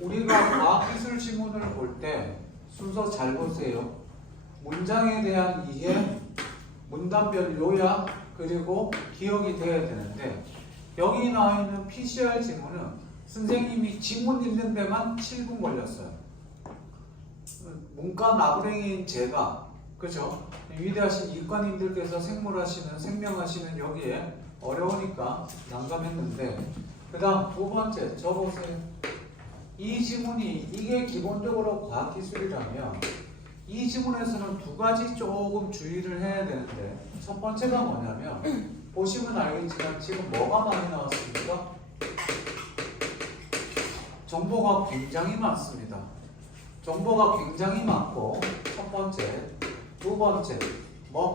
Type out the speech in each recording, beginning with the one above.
우리가 과학기술 지문을 볼 때 순서 잘 보세요. 문장에 대한 이해, 문단별 요약, 그리고 기억이 돼야 되는데 여기 나와 있는 PCR 지문은 선생님이 지문 읽는 데만 7분 걸렸어요. 문과 나부랭이인 제가, 그죠? 위대하신 이과님들께서 생물하시는, 생명하시는 여기에 어려우니까 난감했는데, 그 다음 두 번째, 저 보세요. 이 지문이, 이게 기본적으로 과학기술이라면 이 지문에서는 두 가지 조금 주의를 해야 되는데, 첫 번째가 뭐냐면 보시면 알겠지만 지금 뭐가 많이 나왔습니까? 정보가 굉장히 많습니다. 정보가 굉장히 많고, 첫 번째, 두 번째, 뭐?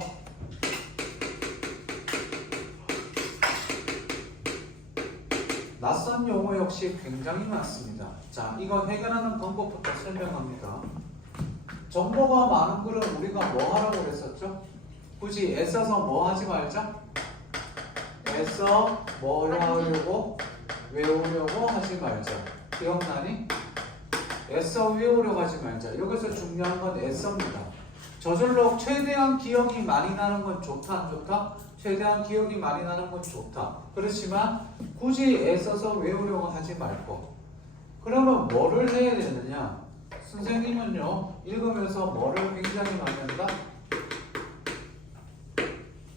낯선 용어 역시 굉장히 많습니다. 자, 이거 해결하는 방법부터 설명합니다. 정보가 많은 글은 우리가 뭐 하라고 그랬었죠? 굳이 애써서 뭐 하지 말자? 애써 뭐 하려고? 외우려고 하지 말자. 기억나니? 애써 외우려고 하지 말자. 여기서 중요한 건 애써입니다. 저절로 최대한 기억이 많이 나는 건 좋다, 안 좋다? 최대한 기억이 많이 나는 건 좋다. 그렇지만 굳이 애써서 외우려고 하지 말고. 그러면 뭐를 해야 되느냐? 선생님은요, 읽으면서 뭐를 굉장히 많이 한다?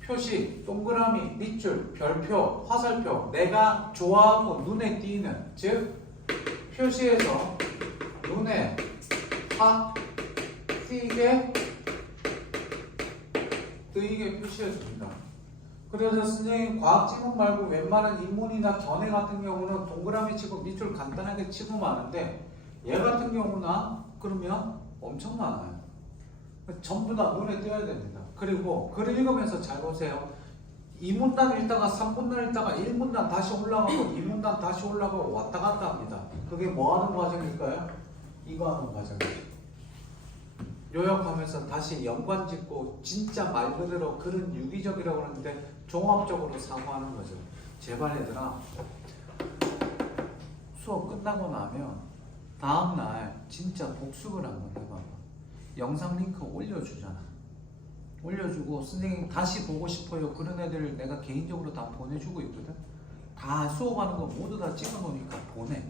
표시, 동그라미, 밑줄, 별표, 화살표, 내가 좋아하고 눈에 띄는, 즉 표시에서 눈에 확 띄게 표시해줍니다. 그래서 선생님 과학지문 말고 웬만한 인문이나 견해 같은 경우는 동그라미 치고 밑줄 간단하게 치고 마는데 얘 같은 경우는 그러면 엄청 많아요. 전부 다 눈에 띄어야 됩니다. 그리고 글을 읽으면서 잘 보세요. 2문단 읽다가 3문단 읽다가 1문단 다시 올라가고 2문단 다시 올라가고 왔다 갔다 합니다. 그게 뭐 하는 과정일까요? 이거 하는 과정이에요. 요약하면서 다시 연관 짓고 진짜 말 그대로 글은 유기적이라고 하는데 종합적으로 사고하는 거죠. 제발 얘들아, 수업 끝나고 나면 다음날 진짜 복습을 한번 해봐봐. 영상 링크 올려주잖아. 올려주고 선생님 다시 보고 싶어요. 그런 애들 내가 개인적으로 다 보내주고 있거든. 다 수업하는 거 모두 다 찍어놓으니까 보내.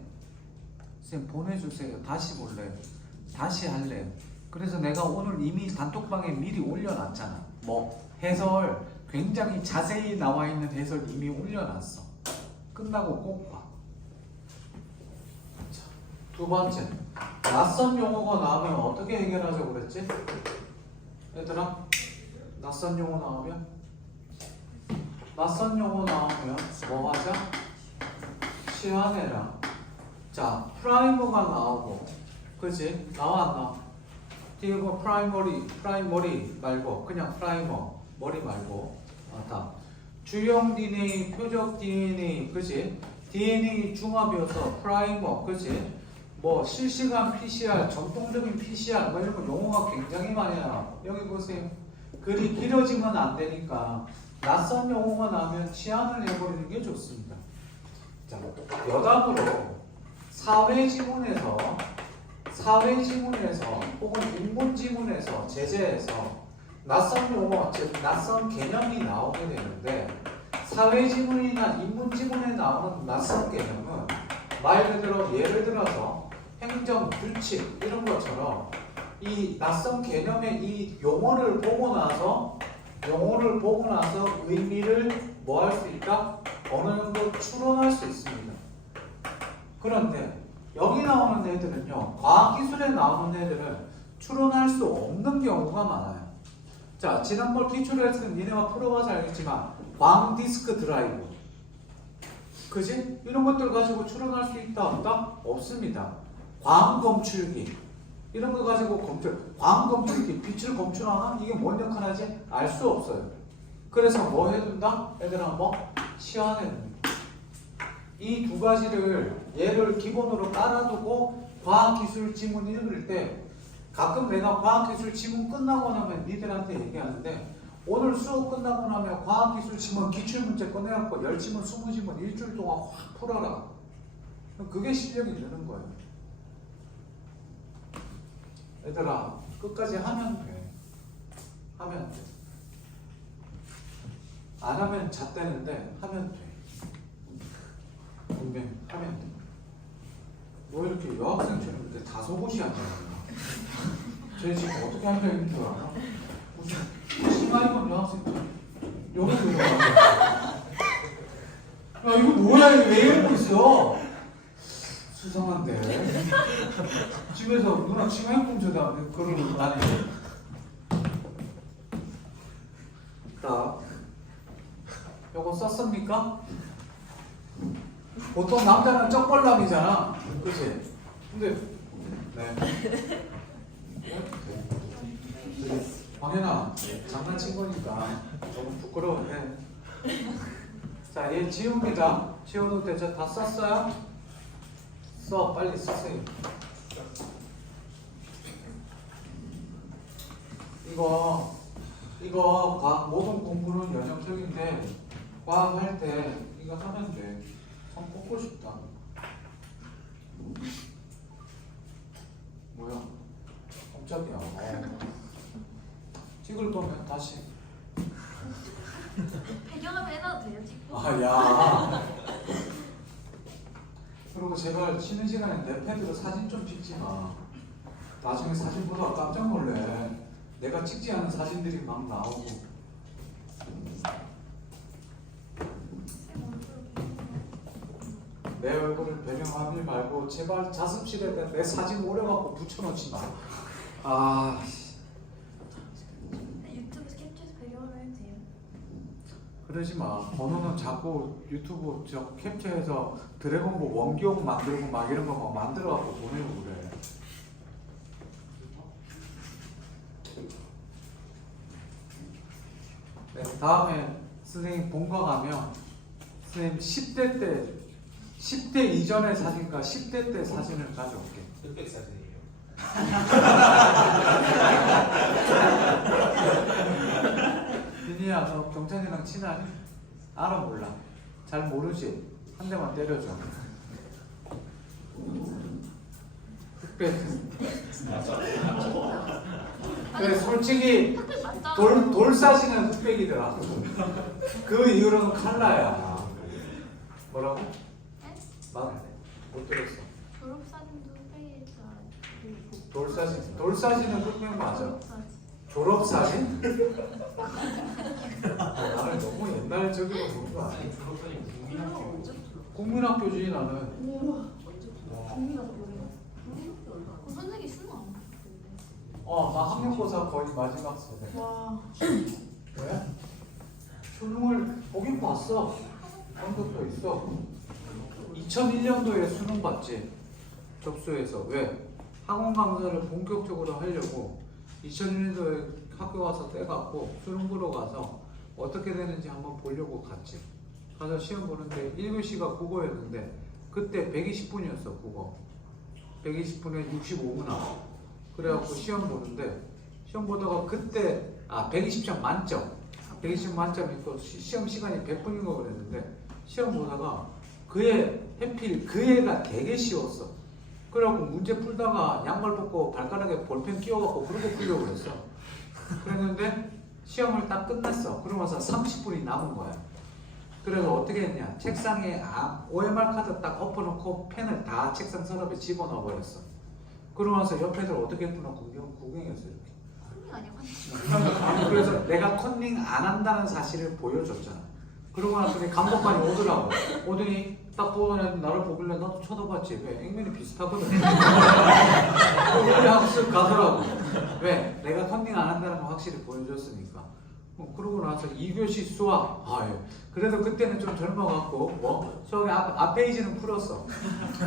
선생님 보내주세요. 다시 볼래요. 다시 할래요. 그래서 내가 오늘 이미 단톡방에 미리 올려놨잖아. 뭐 해설 굉장히 자세히 나와 있는 해설 이미 올려놨어. 끝나고 꼭 봐. 자, 두 번째, 낯선 용어가 나오면 어떻게 해결하자고 그랬지? 얘들아, 낯선 용어 나오면 뭐 하자? 시안해라. 자, 프라이머가 나오고, 그치? 나와 안 나와? 뒤에 뭐 프라이머리 말고 그냥 프라이머, 머리 말고. 다 주형 DNA, 표적 DNA, 그치? DNA 중합이어서 프라이머, 그치? 뭐 실시간 PCR, 전통적인 PCR 뭐 이런 거 용어가 굉장히 많이 나와. 여기 보세요. 글이 길어지면 안 되니까 낯선 용어가 나오면 치안을 해버리는 게 좋습니다. 자, 여담으로 사회지문에서 혹은 인문지문에서 제재에서 낯선 용어, 즉 낯선 개념이 나오게 되는데 사회지문이나 인문지문에 나오는 낯선 개념은 말 그대로 예를 들어서 행정, 규칙 이런 것처럼 이 낯선 개념의 이 용어를 보고 나서 의미를 뭐 할 수 있다? 어느 정도 추론할 수 있습니다. 그런데 여기 나오는 애들은요, 과학기술에 나오는 애들은 추론할 수 없는 경우가 많아요. 자, 지난번 기출에서는 니네가 풀어봐서 알겠지만 광디스크 드라이브, 그지? 이런 것들 가지고 추론할 수 있다 없다? 없습니다. 광검출기 이런 거 가지고 광검출기, 빛을 검출하나? 이게 뭔 역할하지? 알 수 없어요. 그래서 뭐 해둔다? 얘들아 뭐? 시안해둔다. 이 두 가지를 얘를 기본으로 깔아두고 과학기술 지문 읽을 때 가끔 내가 과학기술 지문 끝나고 나면 니들한테 얘기하는데 오늘 수업 끝나고 나면 과학기술 지문 기출문제 꺼내갖고 10지문 20지문 일주일 동안 확 풀어라. 그게 실력이 되는 거예요. 얘들아 끝까지 하면 돼. 하면 돼. 안 하면 잣대는데 하면 돼. 분명히 하면 돼. 뭐 이렇게 여학생처럼 이렇게 다소곳이 앉아있냐. 쟤 지금 어떻게 앉아있는 줄 알아? 무슨 치마 입은 여학생처럼 여기 들어가. 야 이거 뭐야, 이거 왜 이러고 있어? 수상한데. 집에서 누나 치마 입고 저다 그러는 거 아니에요? 자, 요거 썼습니까? 보통 남자는 쩍벌남이잖아, 그치? 근데 네. 황현아, 장난친 거니까 너무 부끄러워해. 자, 얘 지웁니다. 지워도 되죠? 다 썼어요? 써, 빨리 쓰세요. 이거 과학 모든 공부는 연역적인데 과학 할 때 이거 하면 돼. 손 꽂고 싶다. 뭐야? 깜짝이야. 찍을 거면 다시. 배경화면 해놔도 돼요, 찍고? 아, 야. 그리고 제발 쉬는 시간에 내 패드로 사진 좀 찍지 마. 나중에 사진 보다가 깜짝 놀래. 내가 찍지 않은 사진들이 막 나오고. 내 얼굴을 배경화면 말고 제발 자습실에다 내 사진 오려갖고 붙여놓지 마. 아. 유튜브 캡처해서 배경화면 해도 돼요? 그러지 마. 번호는 자꾸 유튜브 저 캡처해서 드래곤볼 원기옥 만들고 막 이런 거 막 만들어갖고 보내고 그래. 네, 다음에 선생님 본가 가면 선생님 10대 때 10대 이전의 사진과 10대 때 사진을 가져올게. 흑백 사진이에요. 윤희야, 너 경찬이랑 친하니? 알아 몰라? 잘 모르지? 한 대만 때려줘. 흑백. 그래, 솔직히 흑백 맞잖아. 돌 사진은 흑백이더라. 그 이후로는 칼라야. 뭐라고? 네? 못 들었어. 졸업사진도 흑백에서 돌 사진은 흑백 맞아. 졸업사진. 졸업 사진? 나는 너무 옛날적으로 본 거 아니야? 졸업사진 국민학교. 국민학교지 나는. 그 선생님 수능 안 봤는데. 나 학력고사 거의 마지막 세대. 와. 왜? 수능을 보긴 봤어. 한국도 있어. 2001년도에 수능 봤지. 접수해서. 왜? 학원 강사를 본격적으로 하려고 2001년도에 학교 가서 떼갖고 수능 보러 가서 어떻게 되는지 한번 보려고 갔지. 가서 시험 보는데 1교시가 국어였는데 그때 120분이었어, 국어. 120분에 65분 나와. 그래갖고 시험 보는데 시험 보다가 그때 120점 만점. 120점 만점 있고 시험 시간이 100분인 거 그랬는데 시험 보다가 하필 그 애가 되게 쉬웠어. 그래갖고 문제 풀다가 양말 벗고 발가락에 볼펜 끼워갖고 그러고 풀려고 그랬어. 그랬는데 시험을 딱 끝냈어. 그러면서 30분이 남은 거야. 그래서 어떻게 했냐? 책상에 OMR 카드 딱 엎어놓고 펜을 다 책상 서랍에 집어넣어 버렸어. 그러면서 옆 애들 어떻게 했구나 구경했어 이렇게. 컨닝 아니야, 컨닝. 그래서 내가 컨닝 안 한다는 사실을 보여줬잖아. 그러고 나더니 감독관이 오더라고. 오더니 딱 보더니 나를 보길래 나도 쳐다봤지. 왜? 액면이 비슷하거든. 우리 학습 가더라고. 왜? 내가 컨닝 안 한다는 거 확실히 보여줬으니까. 그러고 나서 2교시 수학. 예. 그래도 그때는 좀 젊어갖고 수학의 앞페이지는 풀었어.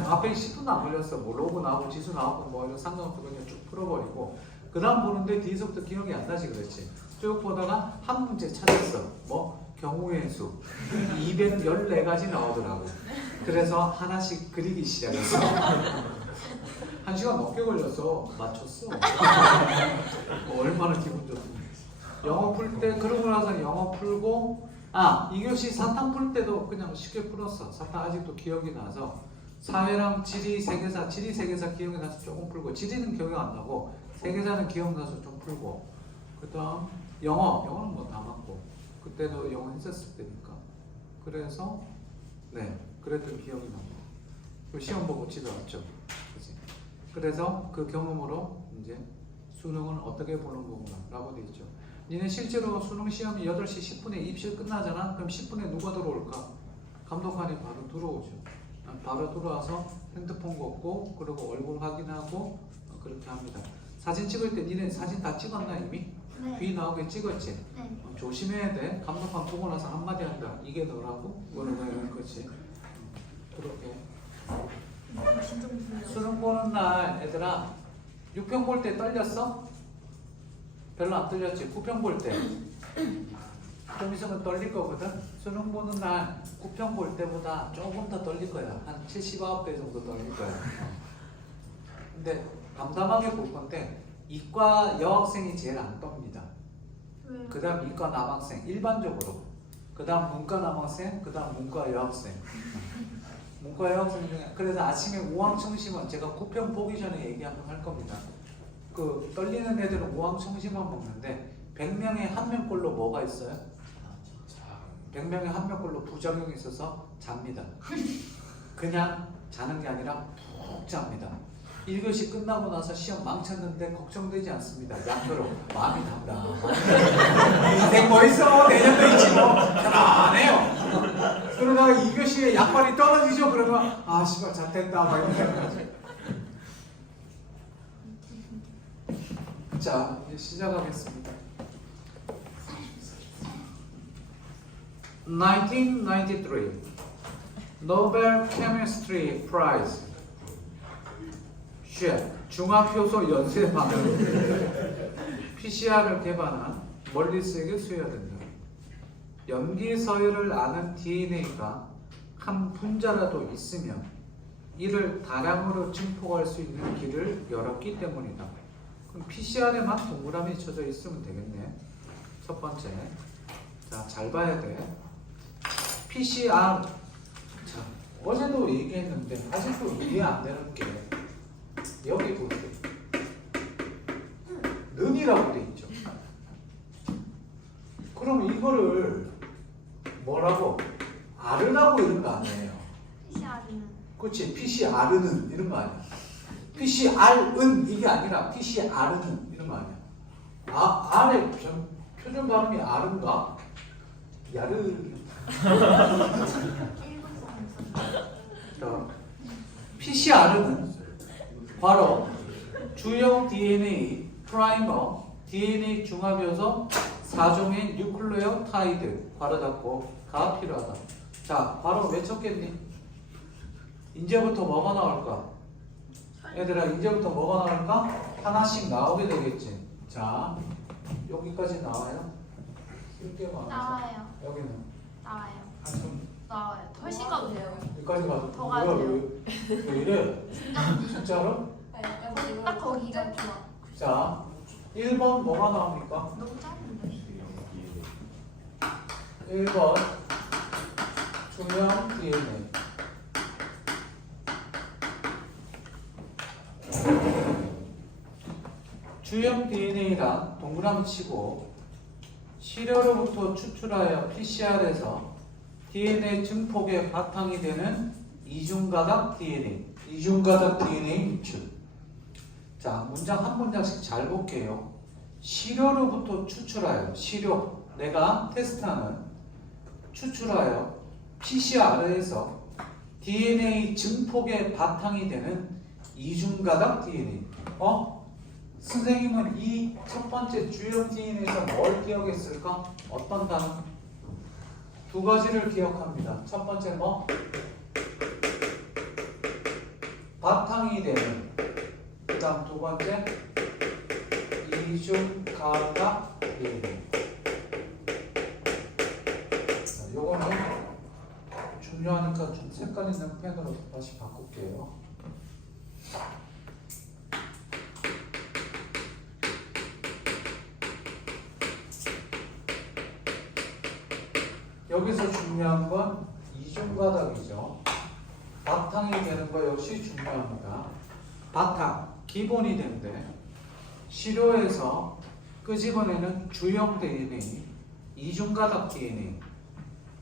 앞페이지 10분도 안 걸렸어. 로그 나오고 지수 나오고 이런 상관없어. 그냥 쭉 풀어버리고 그 다음 보는데 뒤에서부터 기억이 안 나지 그랬지. 쭉 보다가 한 문제 찾았어. 경우의 수 214가지 나오더라고. 그래서 하나씩 그리기 시작했어. 1시간 넘게 걸렸어. 맞췄어. 얼마나 기분 좋던데. 영어 풀 때 그러고 나서 영어 풀고 2교시 사탐 풀 때도 그냥 쉽게 풀었어. 사탐 아직도 기억이 나서 사회랑 지리, 세계사, 지리, 세계사 기억이 나서 조금 풀고, 지리는 기억이 안 나고, 세계사는 기억나서 좀 풀고, 그 다음 영어는 뭐 다 맞고, 그때도 영어 했었을 때니까. 그래서 네, 그랬던 기억이 나고, 그 시험 보고 집에 왔죠. 그치? 그래서 그 경험으로 이제 수능은 어떻게 보는 거구나 라고 돼 있죠. 니네 실제로 수능 시험이 8시 10분에 입실 끝나잖아. 그럼 10분에 누가 들어올까? 감독관이 바로 들어오죠. 바로 들어와서 핸드폰 걷고, 그리고 얼굴 확인하고, 그렇게 합니다. 사진 찍을 때 니네 사진 다 찍었나 이미? 네. 귀 나오게 찍었지? 네. 조심해야 돼. 감독관 보고 나서 한마디 한다. 이게 너라고? 이거는 거지. 그렇게. 진짜 무슨 수능 보는 날 애들아 6평 볼 때 떨렸어? 별로 안 떨렸지? 9평 볼 때. 좀 있으면 떨릴 거거든? 수능 보는 날 9평 볼 때보다 조금 더 떨릴 거야. 한 79배 정도 떨릴 거야. 근데 담담하게 볼 건데 이과 여학생이 제일 안 떱니다. 왜요? 그 다음 이과 남학생 일반적으로, 그 다음 문과 남학생, 그 다음 문과 여학생. 문과 여학생 중에, 그래서 아침에 우황청심원 제가 9평 보기 전에 얘기 한번 할 겁니다. 그 떨리는 애들은 우황청심원 먹는데 100명에 1명꼴로 뭐가 있어요? 100명에 1명꼴로 부작용이 있어서 잡니다. 그냥 자는 게 아니라 푹 잡니다. 1교시 끝나고 나서 시험 망쳤는데 걱정되지 않습니다. 약효로 마음이 담담. 인생 뭐 있어? 내년도 있지 뭐. 편안해요. 그러다가 2교시에 약발이 떨어지죠. 그러면 아 씨발 잘됐다 막 이런 생각하죠. 자 이제 시작하겠습니다. 1993 Nobel Chemistry Prize 중합효소 연쇄 반응 PCR을 개발한 멀리스에게 수여된다. 염기 서열을 아는 DNA가 한 분자라도 있으면 이를 다량으로 증폭할 수 있는 길을 열었기 때문이다. 그럼 PCR에만 동그라미 쳐져 있으면 되겠네. 첫 번째, 자, 잘 봐야 돼. PCR, 자, 어제도 얘기했는데 아직도 이해 안 되는 게 여기 보세요. 는이라고 돼 있죠. 그럼 이거를 뭐라고? R라고 이런 거 아니에요. PCR은 그렇지. PCR는 이런 거 아니야. PCR은 이게 아니라 PCR는 이런 거 아니야. R의 표준 발음이 R인가? 야르. PCR은 바로 주요 DNA 프라이머 DNA 중합요소 4종의 뉴클레오타이드 바로 잡고가 필요하다. 자, 바로 외쳤겠니? 이제부터 뭐가 나올까? 얘들아, 이제부터 뭐가 나올까? 하나씩 나오게 되겠지. 자, 여기까지 나와요? 쓸게 많아서. 나와요. 여기는 나와요. 한숨. 나와요. 훨씬 가도 돼요. 여기까지 가도 더 가도 돼요. 왜 이래? 진짜로? 딱 거기가 좋아. 자, 1번 뭐가 나옵니까? 너무 짧은데. 1번 중형 DNA. 주형 DNA란 동그라미 치고 시료로부터 추출하여 PCR에서 DNA 증폭의 바탕이 되는 이중가닥 DNA. 이중가닥 DNA 유출. 자, 문장 한 문장씩 잘 볼게요. 시료로부터 추출하여, 시료, 내가 테스트하는 추출하여 PCR에서 DNA 증폭의 바탕이 되는 이중가닥 DNA. 선생님은 이 첫 번째 주요 DNA에서 뭘 기억했을까? 어떤 단어? 두 가지를 기억합니다. 첫 번째 뭐? 바탕이 되는. 그 다음 두 번째 이중가닥 DNA. 요거는 중요하니까 좀 색깔 있는 펜으로 다시 바꿀게요. 여기서 중요한 건 이중가닥이죠. 바탕이 되는 거 역시 중요합니다. 바탕, 기본이 되는데 시료에서 끄집어내는 주형 DNA, 이중가닥 DNA.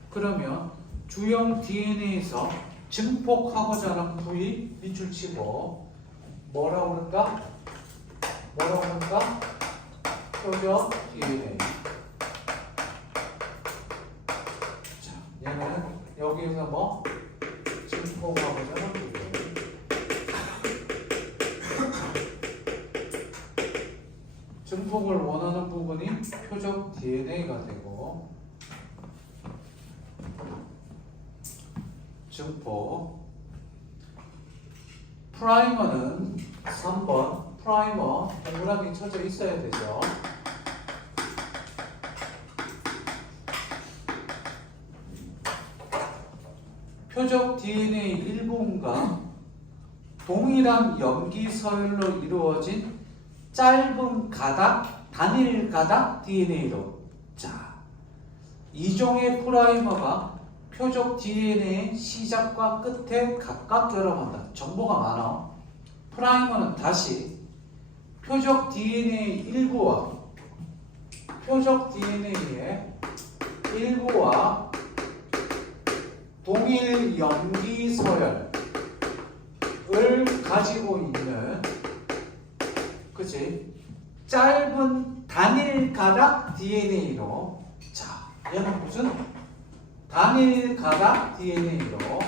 그러면 주형 DNA에서 증폭하고자 하는 부위 밑줄 치고 뭐라고 그럴까? 뭐라고 그럴까? 표적 DNA. 자, 얘는 여기에서 뭐? 증폭하고자 하는 부위. 증폭을 원하는 부분이 표적 DNA가 되고 증폭 프라이머는 3번 프라이머 동그라미 쳐져 있어야 되죠. 표적 DNA 일부분과 동일한 염기 서열로 이루어진 짧은 가닥, 단일 가닥 DNA로. 자, 이 종의 프라이머가 표적 DNA 시작과 끝에 각각 결합한다. 정보가 많아. 프라이머는 다시 표적 DNA 일부와 표적 DNA의 일부와 동일 염기 서열을 가지고 있는, 그치? 짧은 단일 가닥 DNA로. 자, 얘는 무슨 단일 가닥 DNA로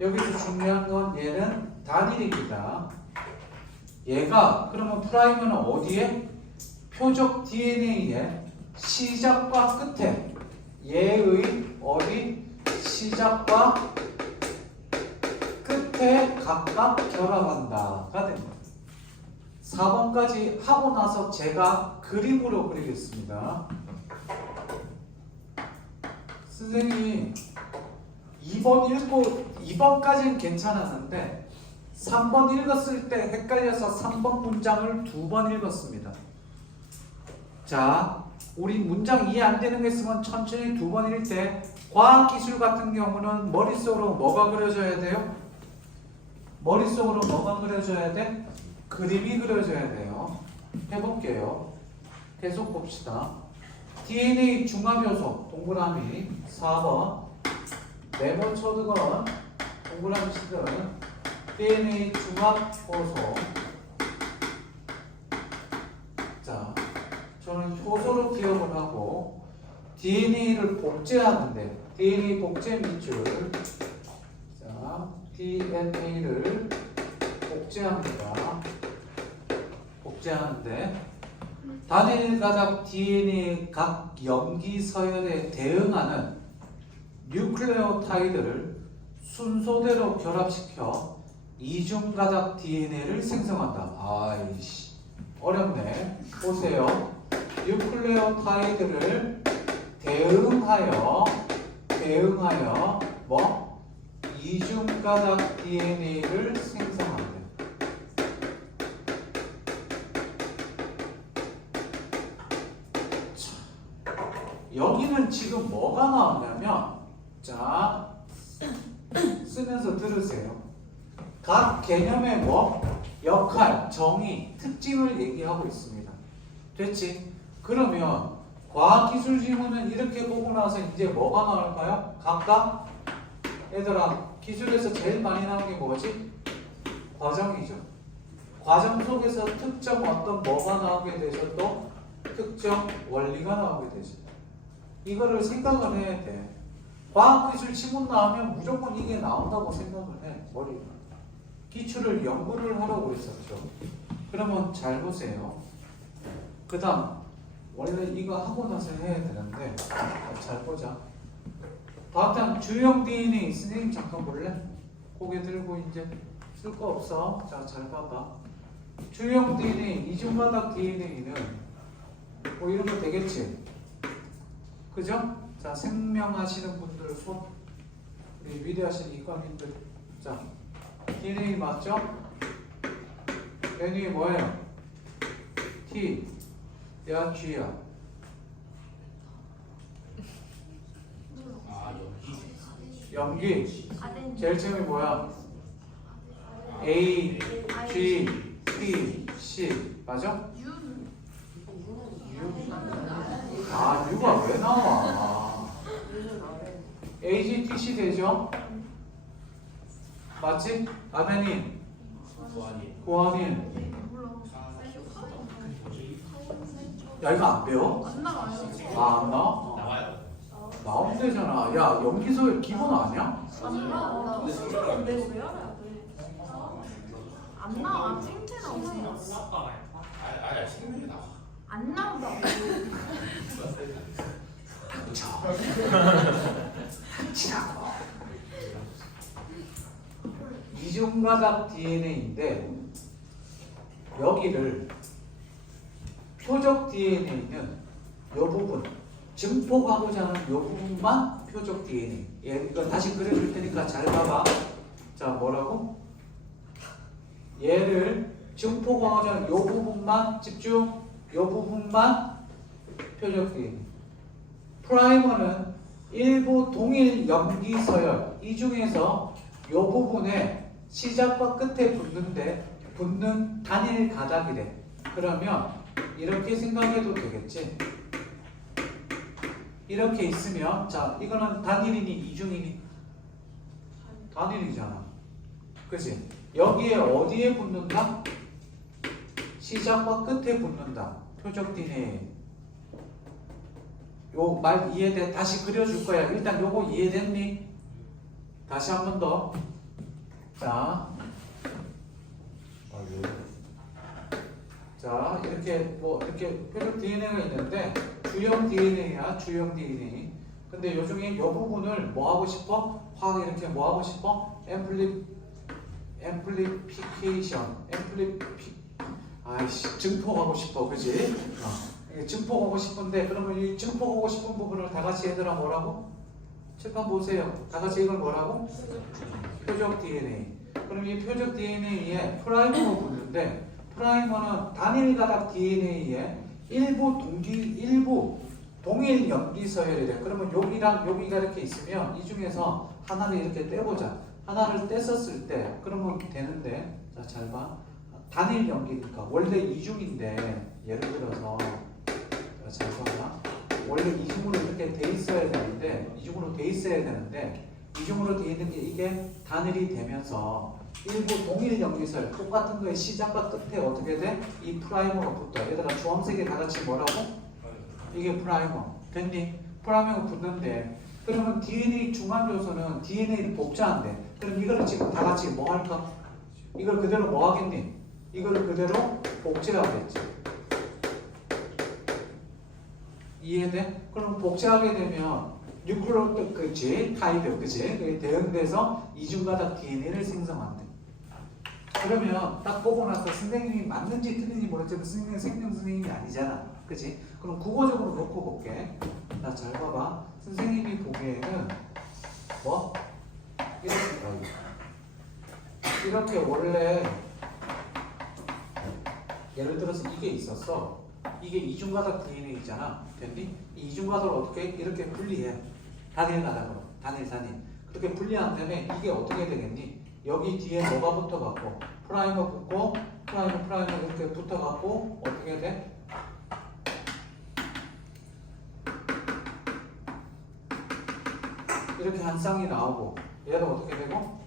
여기서 중요한 건 얘는 단일입니다. 얘가 그러면 프라이머는 어디에? 표적 DNA의 시작과 끝에, 얘의 어디? 시작과 끝에 각각 결합한다가 됩니다. 4번까지 하고 나서 제가 그림으로 그리겠습니다. 선생님이 2번 읽고 2번까지는 괜찮았는데 3번 읽었을 때 헷갈려서 3번 문장을 2번 읽었습니다. 자, 우리 문장 이해 안 되는 게 있으면 천천히 2번 읽을 때 과학기술 같은 경우는 머릿속으로 뭐가 그려져야 돼요? 머릿속으로 뭐가 그려져야 돼? 그림이 그려져야 돼요. 해볼게요. 계속 봅시다. DNA 중합요소 동그라미 4번 네모 초등은 동그라미 치든 DNA 중합효소. 자, 저는 효소로 기억을 하고 DNA를 복제하는데 DNA 복제 밑줄. 자, DNA를 복제합니다. 복제하는데 단일 가닥 DNA 각 염기 서열에 대응하는 뉴클레오타이드를 순서대로 결합시켜 이중 가닥 DNA를 생성한다. 아이씨, 어렵네. 보세요. 뉴클레오타이드를 대응하여 뭐? 이중 가닥 DNA를 생성한다. 여기는 지금 뭐가 나오냐면, 자, 쓰면서 들으세요. 각 개념의 뭐? 역할, 정의, 특징을 얘기하고 있습니다. 됐지? 그러면 과학기술 지문은 이렇게 보고 나서 이제 뭐가 나올까요? 각각? 얘들아, 기술에서 제일 많이 나오는 게 뭐지? 과정이죠. 과정 속에서 특정 어떤 뭐가 나오게 되죠? 또 특정 원리가 나오게 되죠. 이거를 생각을 해야 돼. 과학기술 지문 나오면 무조건 이게 나온다고 생각을 해. 머리가. 기출을 연구를 하라고 했었죠. 그러면 잘 보세요. 그 다음 원래 이거 하고 나서 해야 되는데 잘 보자. 다음 주형 DNA. 선생님 잠깐 볼래? 고개 들고 이제 쓸 거 없어. 자, 잘 봐봐. 주형 DNA, 이중가닥 DNA는 뭐 이런 거 되겠지? 그죠? 자, 생명하시는 분들 손, 우리 위대하신 이과민들. 자, DNA 맞죠? DNA 뭐예요? T, 야, G야. 염기. 아덴. 제일 처음이 뭐야? A, G, T, C. 맞아? 윤. 아, U가 왜 나와? A, G, T, C 되죠? 맞지? 아멘이. 고아닌. 야, 이거 안 배워? 안 나와요. 아, 안 나와? 나와요. 나오면 되잖아. 야, 연기소의 기본 아니야? 안 나와. 근데 이거 왜 알아야 돼? 안 나와. 생태 나오지. 아야 생명이 나와. 안 나온다고. 치라고. 이중가닥 DNA인데 여기를 표적 DNA는 이 부분 증폭하고자 하는 이 부분만 표적 DNA. 이거 다시 그려줄 테니까 잘 봐봐. 자, 뭐라고? 얘를 증폭하고자 하는 이 부분만 집중. 이 부분만 표적 DNA. 프라이머는 일부 동일 염기 서열 이 중에서 이 부분에 시작과 끝에 붙는 단일 가닥이래. 그러면 이렇게 생각해도 되겠지. 이렇게 있으면 자 이거는 단일이니 이중이니? 단일이잖아. 그치? 여기에 어디에 붙는다? 시작과 끝에 붙는다. 표적 DNA. 요 말 이해돼? 다시 그려줄 거야. 일단 요거 이해됐니? 다시 한 번 더. 자, 자 이렇게 뭐 이렇게 표적 DNA가 있는데 주형 DNA야, 주형 DNA. 근데 요 중에 요 부분을 뭐 하고 싶어? 확 이렇게 뭐 하고 싶어? 아이씨 증폭하고 싶어, 그지? 증폭하고 싶은데 그러면 이 증폭하고 싶은 부분을 다 같이 얘들아 뭐라고? 칠판 보세요. 다 같이 이걸 뭐라고? 표적 DNA. 그럼 이 표적 DNA에 프라이머가 붙는데 프라이머는 단일 가닥 DNA에 일부 동일 염기 서열이래. 그러면 여기랑 여기가 이렇게 있으면 이 중에서 하나를 이렇게 떼보자. 하나를 뗐었을 때 그러면 되는데 자, 잘 봐. 단일 염기니까 원래 이중인데 예를 들어서 잘 봐라. 원래 이중으로 이렇게 돼 있어야 되는데 이중으로 돼 있는 게 이게 단일이 되면서 일부 동일 염기설 똑같은 거에 시작과 끝에 어떻게 돼? 이 프라이머가 붙어. 얘들아 주황색에 다 같이 뭐라고? 이게 프라이머. 됐니? 프라이머가 붙는데 그러면 DNA 중간 요소는 DNA를 복제한대. 그럼 이거를 지금 다 같이 뭐 할까? 이걸 그대로 뭐 하겠니? 이걸 그대로 복제하겠지. 이해돼? 그럼 복제하게 되면 뉴클레오타이드 그치? 타이드 그치? 그게 대응돼서 이중가닥 DNA를 생성한대. 그러면 딱 보고 나서 선생님이 맞는지 틀린지 모르겠지만 선생님은 생명 선생님이 아니잖아. 그치? 그럼 국어적으로 놓고 볼게. 자, 잘 봐봐. 선생님이 보기에는 뭐? 이렇게 원래 예를 들어서 이게 있었어. 이게 이중가닥 DNA 있잖아. 됐니? 이 이중가닥을 어떻게 이렇게 분리해. 단일 가닥으로. 단일. 그렇게 분리한 다음에 이게 어떻게 되겠니? 여기 뒤에 뭐가 붙어갖고 프라이머 붙고 프라이머 이렇게 붙어갖고 어떻게 돼? 이렇게 한 쌍이 나오고 얘는 어떻게 되고?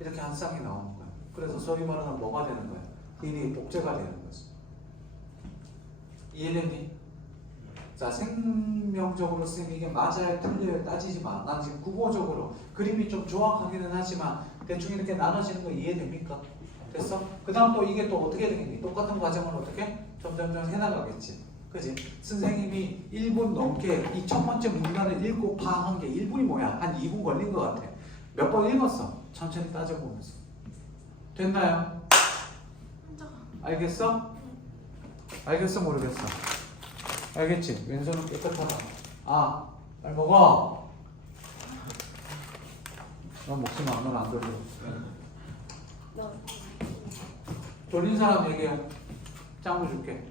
이렇게 한 쌍이 나오는 거야. 그래서 소위 말하는 뭐가 되는 거야? DNA 복제가 되는 거지. 이해됐니? 자, 생명적으로 쓰면 이게 맞아요, 틀려요 따지지 마. 난 지금 국어적으로 그림이 좀 정확하기는 하지만 대충 이렇게 나눠지는 거 이해됩니까? 됐어? 그 다음 또 이게 또 어떻게 되겠니? 똑같은 과정을 어떻게? 점점점 해나가겠지. 그지? 선생님이 1분 넘게 이 첫 번째 문단을 읽고 파악한 게 1분이 뭐야? 한 2분 걸린 것 같아. 몇 번 읽었어? 천천히 따져보면서. 됐나요? 알겠어? 알겠어? 모르겠어? 알겠지? 왼손은 깨끗하다. 아, 빨리 먹어. 너 먹지 마. 넌 안 돌려. 돌린 사람 얘기해. 짱구 줄게.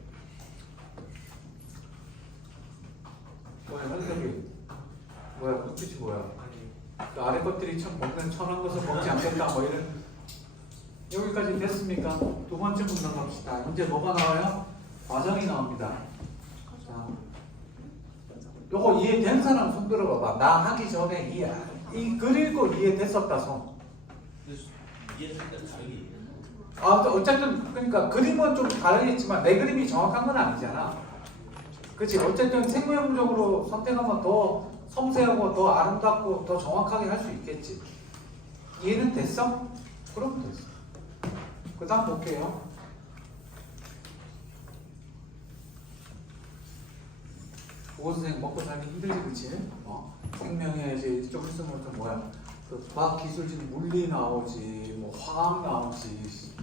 뭐야 현석이 뭐야 눈빛이 뭐야 그 아래 것들이 참 먹는 천한 것을 먹지 않겠다 뭐 이런 여기까지 됐습니까? 두 번째 문장 갑시다. 이제 뭐가 나와요? 과정이 나옵니다. 자, 요거 이해된 사람 손 들어봐봐. 나 하기 전에 이 그리고 이해됐었다 손. 이해할 때 다르게. 아, 어쨌든 그러니까 그림은 좀 다르겠지만 내 그림이 정확한 건 아니잖아. 그렇지? 어쨌든 생명적으로 선택하면 더 섬세하고 더 아름답고 더 정확하게 할 수 있겠지. 이해는 됐어? 그럼 됐어. 그 다음 볼게요. 보건선생 먹고 살기 힘들지, 그치? 생명에 이제 좀 있으면 그 뭐야? 그 과학기술진 물리 나오지, 뭐 화학 나오지,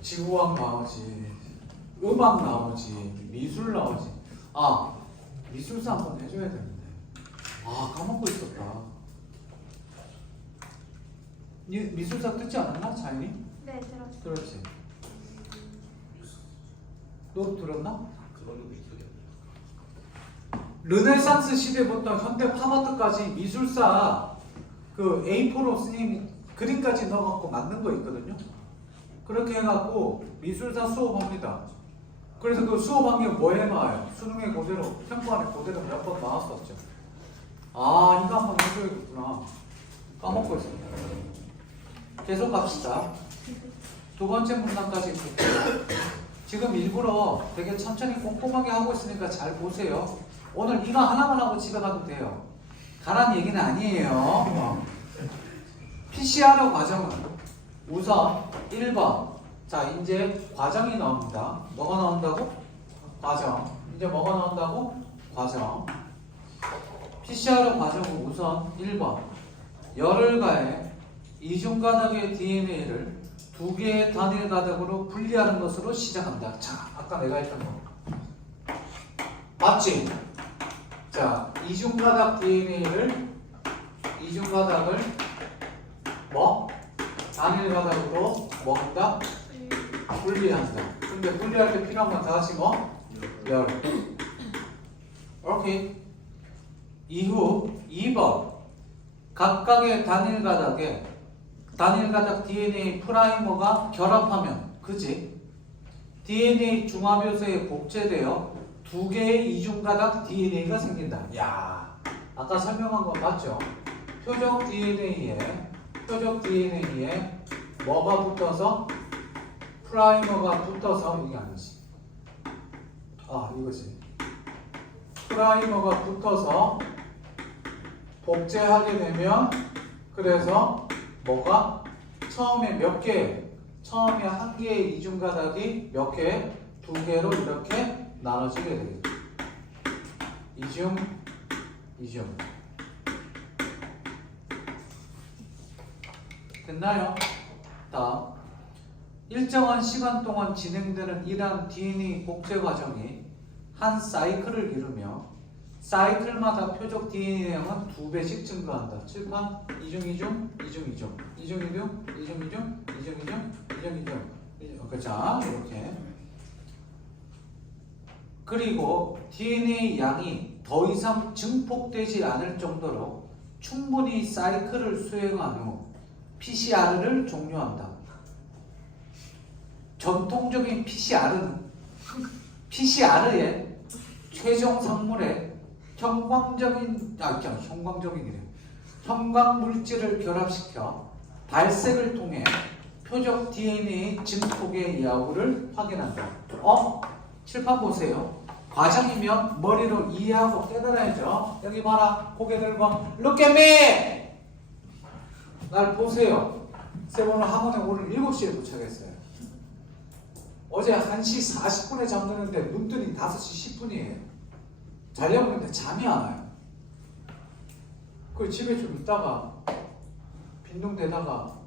지구학 나오지, 음악 나오지, 미술 나오지. 아, 미술사 한번 해줘야 되는데. 아, 까먹고 있었다. 미술사 듣지 않았나, 차이니? 네, 들었어요. 그렇지. 너 들었나? 그런 거 기억이 안 르네상스 시대부터 현대 팝아트까지 미술사 그 A4로 스님 그림까지 넣어갖고 만든 거 있거든요. 그렇게 해갖고 미술사 수업합니다. 그래서 그 수업한 게 뭐에 나와요? 수능에 그대로 평가안에 그대로 몇 번 나왔었죠. 아, 이거 한번 해줘야겠구나. 까먹고 있습니다. 계속 갑시다. 두 번째 문단까지 볼게요. 지금 일부러 되게 천천히 꼼꼼하게 하고 있으니까 잘 보세요. 오늘 이거 하나만 하고 집에 가도 돼요. 가란 얘기는 아니에요. PCR 과정은 우선 1번. 자, 이제 과정이 나옵니다. 뭐가 나온다고? 과정. 이제 뭐가 나온다고? 과정. PCR 과정은 우선 1번. 열을 가해 이중가닥의 DNA를 두 개의 단일 가닥으로 분리하는 것으로 시작한다. 자, 아까 내가 했던 거. 맞지? 자, 이중가닥 DNA를 이중가닥을 뭐? 단일 가닥으로 먹는다? 분리한다. 근데 분리할 때 필요한 건 다 같이 뭐? 열. 오케이. 이후 2번. 각각의 단일 가닥 DNA 프라이머가 결합하면, 그지? DNA 중합 요소에 복제되어 두 개의 이중가닥 DNA가 생긴다. 야, 아까 설명한 거 맞죠? 표적 DNA에 뭐가 붙어서? 프라이머가 붙어서, 이게 아니지. 아, 이거지. 프라이머가 붙어서 복제하게 되면, 그래서 뭐가? 처음에 몇 개? 처음에 한 개의 이중가닥이 몇 개? 두 개로 이렇게 나눠지게 되겠죠. 이중. 됐나요? 다음. 일정한 시간 동안 진행되는 이러한 DNA 복제 과정이 한 사이클을 이루며 사이클마다 표적 DNA량은 2배씩 증가한다. 칠판 이중. 자, 이렇게. 그리고 DNA 양이 더 이상 증폭되지 않을 정도로 충분히 사이클을 수행한 후 PCR을 종료한다. 전통적인 PCR의 최종 상물에 형광 물질을 결합시켜 발색을 통해 표적 DNA 증폭의 여부를 확인한다. 칠판 보세요. 과정이면 머리로 이해하고 깨달아야죠. 여기 봐라. 고개 들고 Look at me! 날 보세요. 쌤 오늘 학원에 오늘 7시에 도착했어요. 어제 1시 40분에 잠드는데 눈 뜨니 5시 10분이에요. 자려고 했는데 잠이 안 와요. 그 집에 좀 있다가 빈둥대다가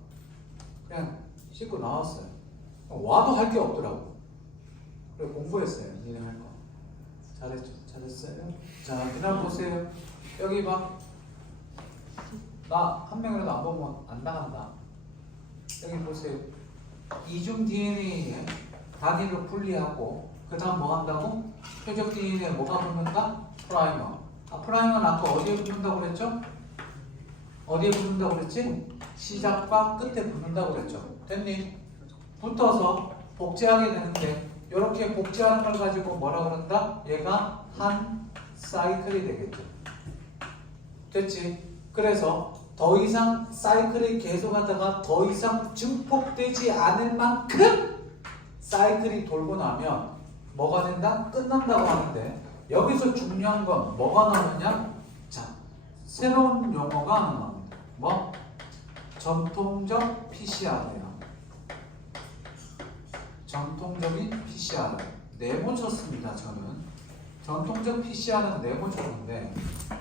그냥 씻고 나왔어요. 와도 할 게 없더라고. 그래 공부했어요. 니네 할 거. 잘했어요. 자, 그다음 보세요. 여기 봐. 나 한 명이라도 안 보면 안 나간다. 여기 보세요. 이중 DNA에 단위로 분리하고 그 다음 뭐 한다고? 표적 DNA에 뭐가 붙는다? 프라이머. 프라이머는 아까 어디에 붙는다고 그랬죠? 어디에 붙는다고 그랬지? 시작과 끝에 붙는다고 그랬죠. 됐니? 붙어서 복제하게 되는데 이렇게 복제하는 걸 가지고 뭐라 그런다? 얘가 한 사이클이 되겠죠. 됐지? 그래서 더 이상 사이클이 계속하다가 더 이상 증폭되지 않을 만큼 사이클이 돌고 나면 뭐가 된다? 끝난다고 하는데 여기서 중요한 건 뭐가 나오느냐? 자, 새로운 용어가 하나 나옵니다. 뭐? 전통적 PCR이에요. 전통적인 PCR. 네모 쳤습니다, 저는. 전통적 PCR은 네모 쳤는데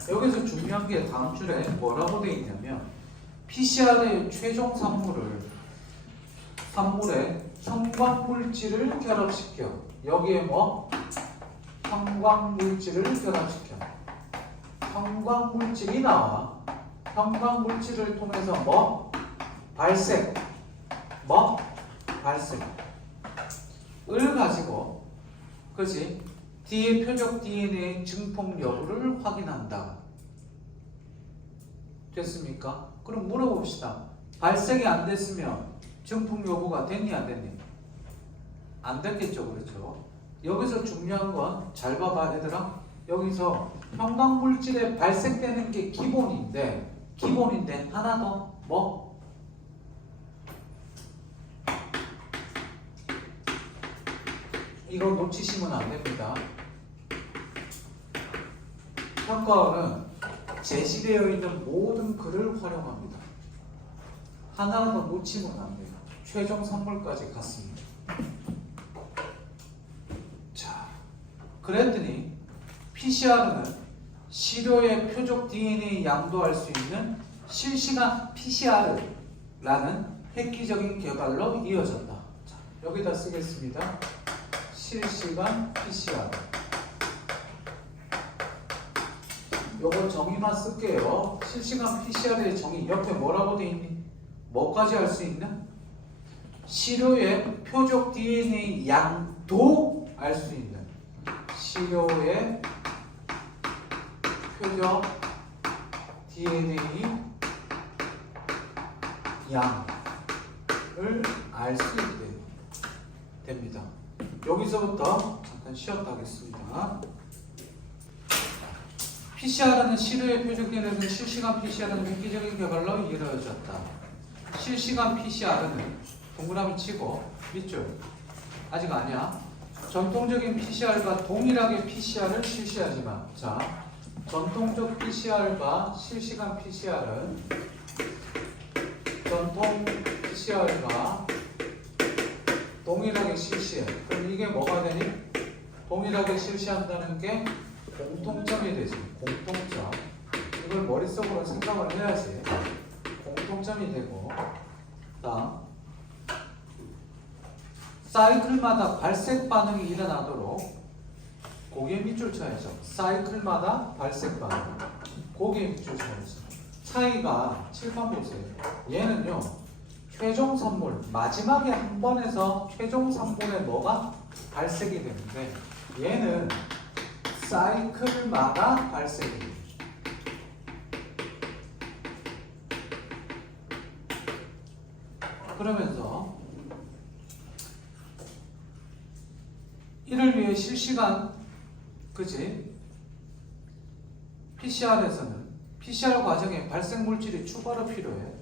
여기서 중요한 게 다음 줄에 뭐라고 되어 있냐면 PCR의 최종 산물에 형광물질을 결합시켜. 여기에 뭐? 형광물질을 결합시켜. 형광물질이 나와. 형광물질을 통해서 뭐? 발색. 뭐? 발색을 가지고, 그지? D의 표적 DNA 증폭 여부를 확인한다. 됐습니까? 그럼 물어봅시다. 발색이 안 됐으면 증폭 여부가 됐니 안 됐니? 안 됐겠죠, 그렇죠? 여기서 중요한 건 잘 봐봐 얘들아. 여기서 형광물질에 발색되는 게 기본인데 하나 더 뭐? 이거 놓치시면 안 됩니다. 평가원은 제시되어 있는 모든 글을 활용합니다. 하나라도 놓치면 안 돼요. 최종 선물까지 갔습니다. 자, 그랬더니 PCR은 시료의 표적 DNA 양도할 수 있는 실시간 PCR라는 획기적인 개발로 이어졌다. 자, 여기다 쓰겠습니다. 실시간 PCR. 요거 정의만 쓸게요. 실시간 PCR의 정의 옆에 뭐라고 돼 있니? 뭐까지 할 수 있는? 시료의 표적 DNA 양도 알 수 있는. 시료의 표적 DNA 양을 알 수 있대. 됩니다. 여기서부터 잠깐 쉬었다 하겠습니다. PCR은 시료의 표적 DNA는 실시간 PCR은 획기적인 개발로 이루어졌다. 실시간 PCR은 동그라미 치고 밑줄. 아직 아니야. 전통적인 PCR과 동일하게 PCR을 실시하지만, 자, 전통적 PCR과 실시간 PCR은 전통 PCR과 동일하게 실시해. 그럼 이게 뭐가 되니? 동일하게 실시한다는 게 공통점이 되지. 공통점. 이걸 머릿속으로 생각을 해야지. 공통점이 되고, 다음 사이클마다 발색 반응이 일어나도록 고개 밑줄 쳐야죠. 사이클마다 발색 반응. 고개 밑줄 쳐야죠. 차이가 칠판 보세요. 얘는요, 최종 선물, 마지막에 한 번에서 최종 선물에 뭐가 발색이 되는데, 얘는 사이클마다 발색이 돼요. 그러면서 이를 위해 실시간, 그지? PCR에서는 PCR 과정에 발생 물질이 추가로 필요해.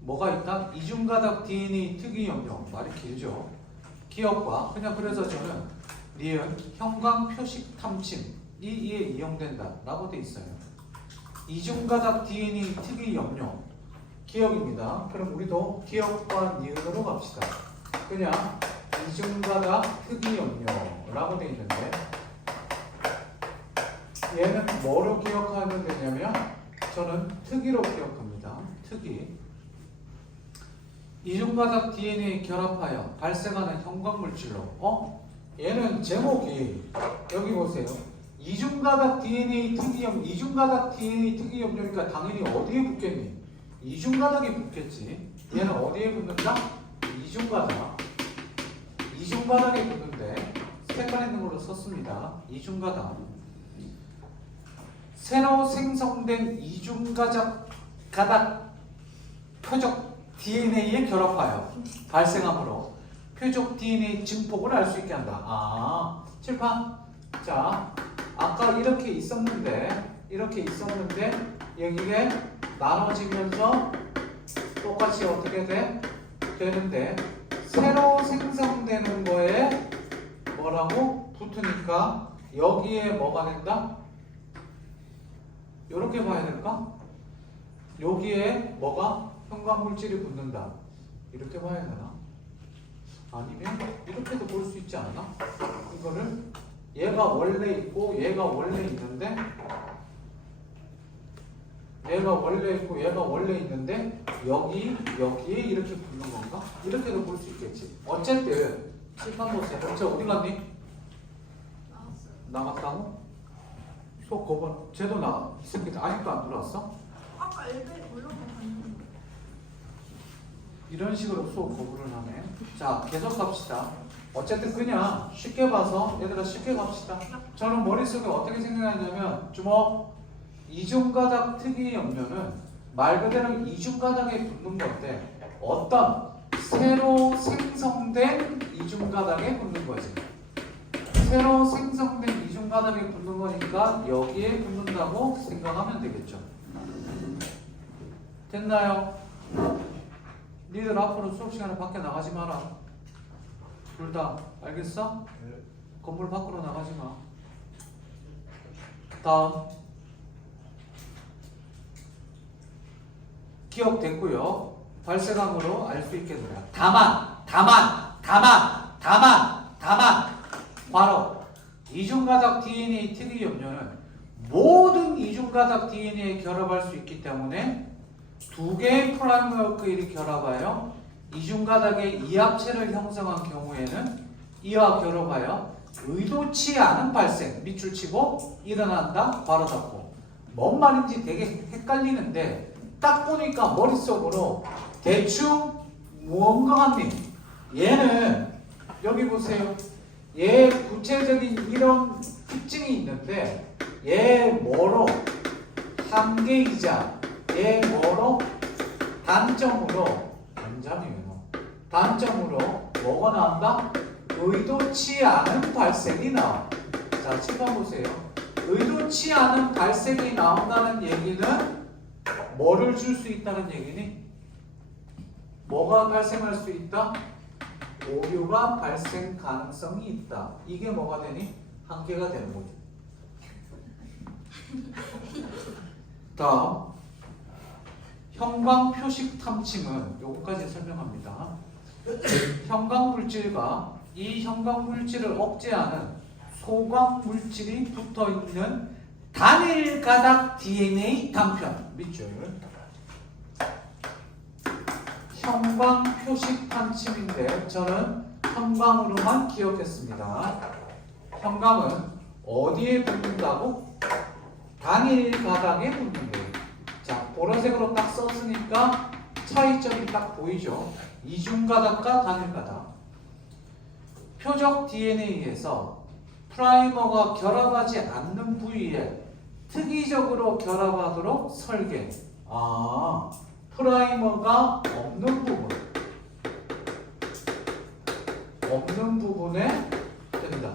뭐가 있다? 이중가닥 DNA 특이 염료. 말이 길죠. 기억과 그냥 그래서 저는 리은 형광 표식 탐침이 이에 이용된다 라고 돼 있어요. 이중가닥 DNA 특이 염료 기억입니다. 그럼 우리도 기억과 니은으로 갑시다. 그냥 이중가닥 특이 염료라고 돼 있는데 얘는 뭐로 기억하면 되냐면 저는 특이로 기억합니다. 특이. 이중가닥 DNA 결합하여 발생하는 형광물질로. 얘는 제목이 여기 보세요. 이중가닥 DNA 특이염, 이중가닥 DNA 특이염료니까 당연히 어디에 붙겠니? 이중가닥에 붙겠지. 얘는 어디에 붙는다? 이중가닥. 이중가닥에 붙는데 색깔 있는 걸로 썼습니다. 이중가닥. 새로 생성된 이중가닥 표적 DNA에 결합하여 발생하므로 표적 DNA 증폭을 알 수 있게 한다. 아, 칠판. 자, 아까 이렇게 있었는데 여기에 나눠지면서 똑같이 어떻게 돼? 되는데 새로 생성되는 거에 뭐라고? 붙으니까 여기에 뭐가 된다? 이렇게 봐야 될까? 여기에 뭐가? 형광물질이 붙는다. 이렇게 봐야 되나? 아니면 이렇게도 볼 수 있지 않나? 이거를 얘가 원래 있고 얘가 원래 있는데 얘가 원래 있고 얘가 원래 있는데 여기에 이렇게 붙는 건가? 이렇게도 볼 수 있겠지. 어쨌든 칠판 보세요. 쟤 어디 갔니? 나갔다고? 수업 거번 쟤도 나 이 새끼 아직도 안 들어왔어? 아까 엘베 올라가 봤는데. 이런 식으로 수업 거부를 하네. 자, 계속 갑시다. 어쨌든 그냥 쉽게 봐서 얘들아 쉽게 갑시다. 저는 머릿속에 어떻게 생각하냐면 주먹 이중가닥 특이의 염료는 말 그대로 이중가닥에 붙는 건데 어떤 새로 생성된 이중가닥에 붙는 거지. 새로 생성된 이중가닥에 붙는 거니까 여기에 붙는다고 생각하면 되겠죠. 됐나요? 니들 앞으로 수업 시간에 밖에 나가지 마라. 둘 다 알겠어? 건물 밖으로 나가지 마. 다음 기억됐고요. 발생함으로 알 수 있게 됩니다. 다만 바로 이중가닥 DNA 특이 염료는 모든 이중가닥 DNA에 결합할 수 있기 때문에 두 개의 프라임워크끼리 결합하여 이중가닥의 이합체를 형성한 경우에는 이와 결합하여 의도치 않은 발생 밑줄 치고 일어난다. 바로 잡고 뭔 말인지 되게 헷갈리는데 딱 보니까 머릿속으로 대충 무언가 같니? 얘는 여기 보세요. 얘 구체적인 이런 특징이 있는데 얘 뭐로 한계이자 얘 뭐로 단점으로 뭐가 나온다? 의도치 않은 발생이 나와. 자, 칠판 보세요. 의도치 않은 발생이 나온다는 얘기는 뭐를 줄 수 있다는 얘기니? 뭐가 발생할 수 있다? 오류가 발생 가능성이 있다. 이게 뭐가 되니? 한계가 되는 거지. 다음 형광 표식 탐침은 요거까지 설명합니다. 형광 물질과 이 형광 물질을 억제하는 소광 물질이 붙어 있는 단일 가닥 DNA 단편 밑줄. 형광 표식 탐침인데 저는 형광으로만 기억했습니다. 형광은 어디에 붙는다고? 단일 가닥에 붙는 거예요. 자, 보라색으로 딱 썼으니까 차이점이 딱 보이죠? 이중가닥과 단일가닥. 표적 DNA에서 프라이머가 결합하지 않는 부위에 특이적으로 결합하도록 설계. 아, 프라이머가 없는 부분에 된다.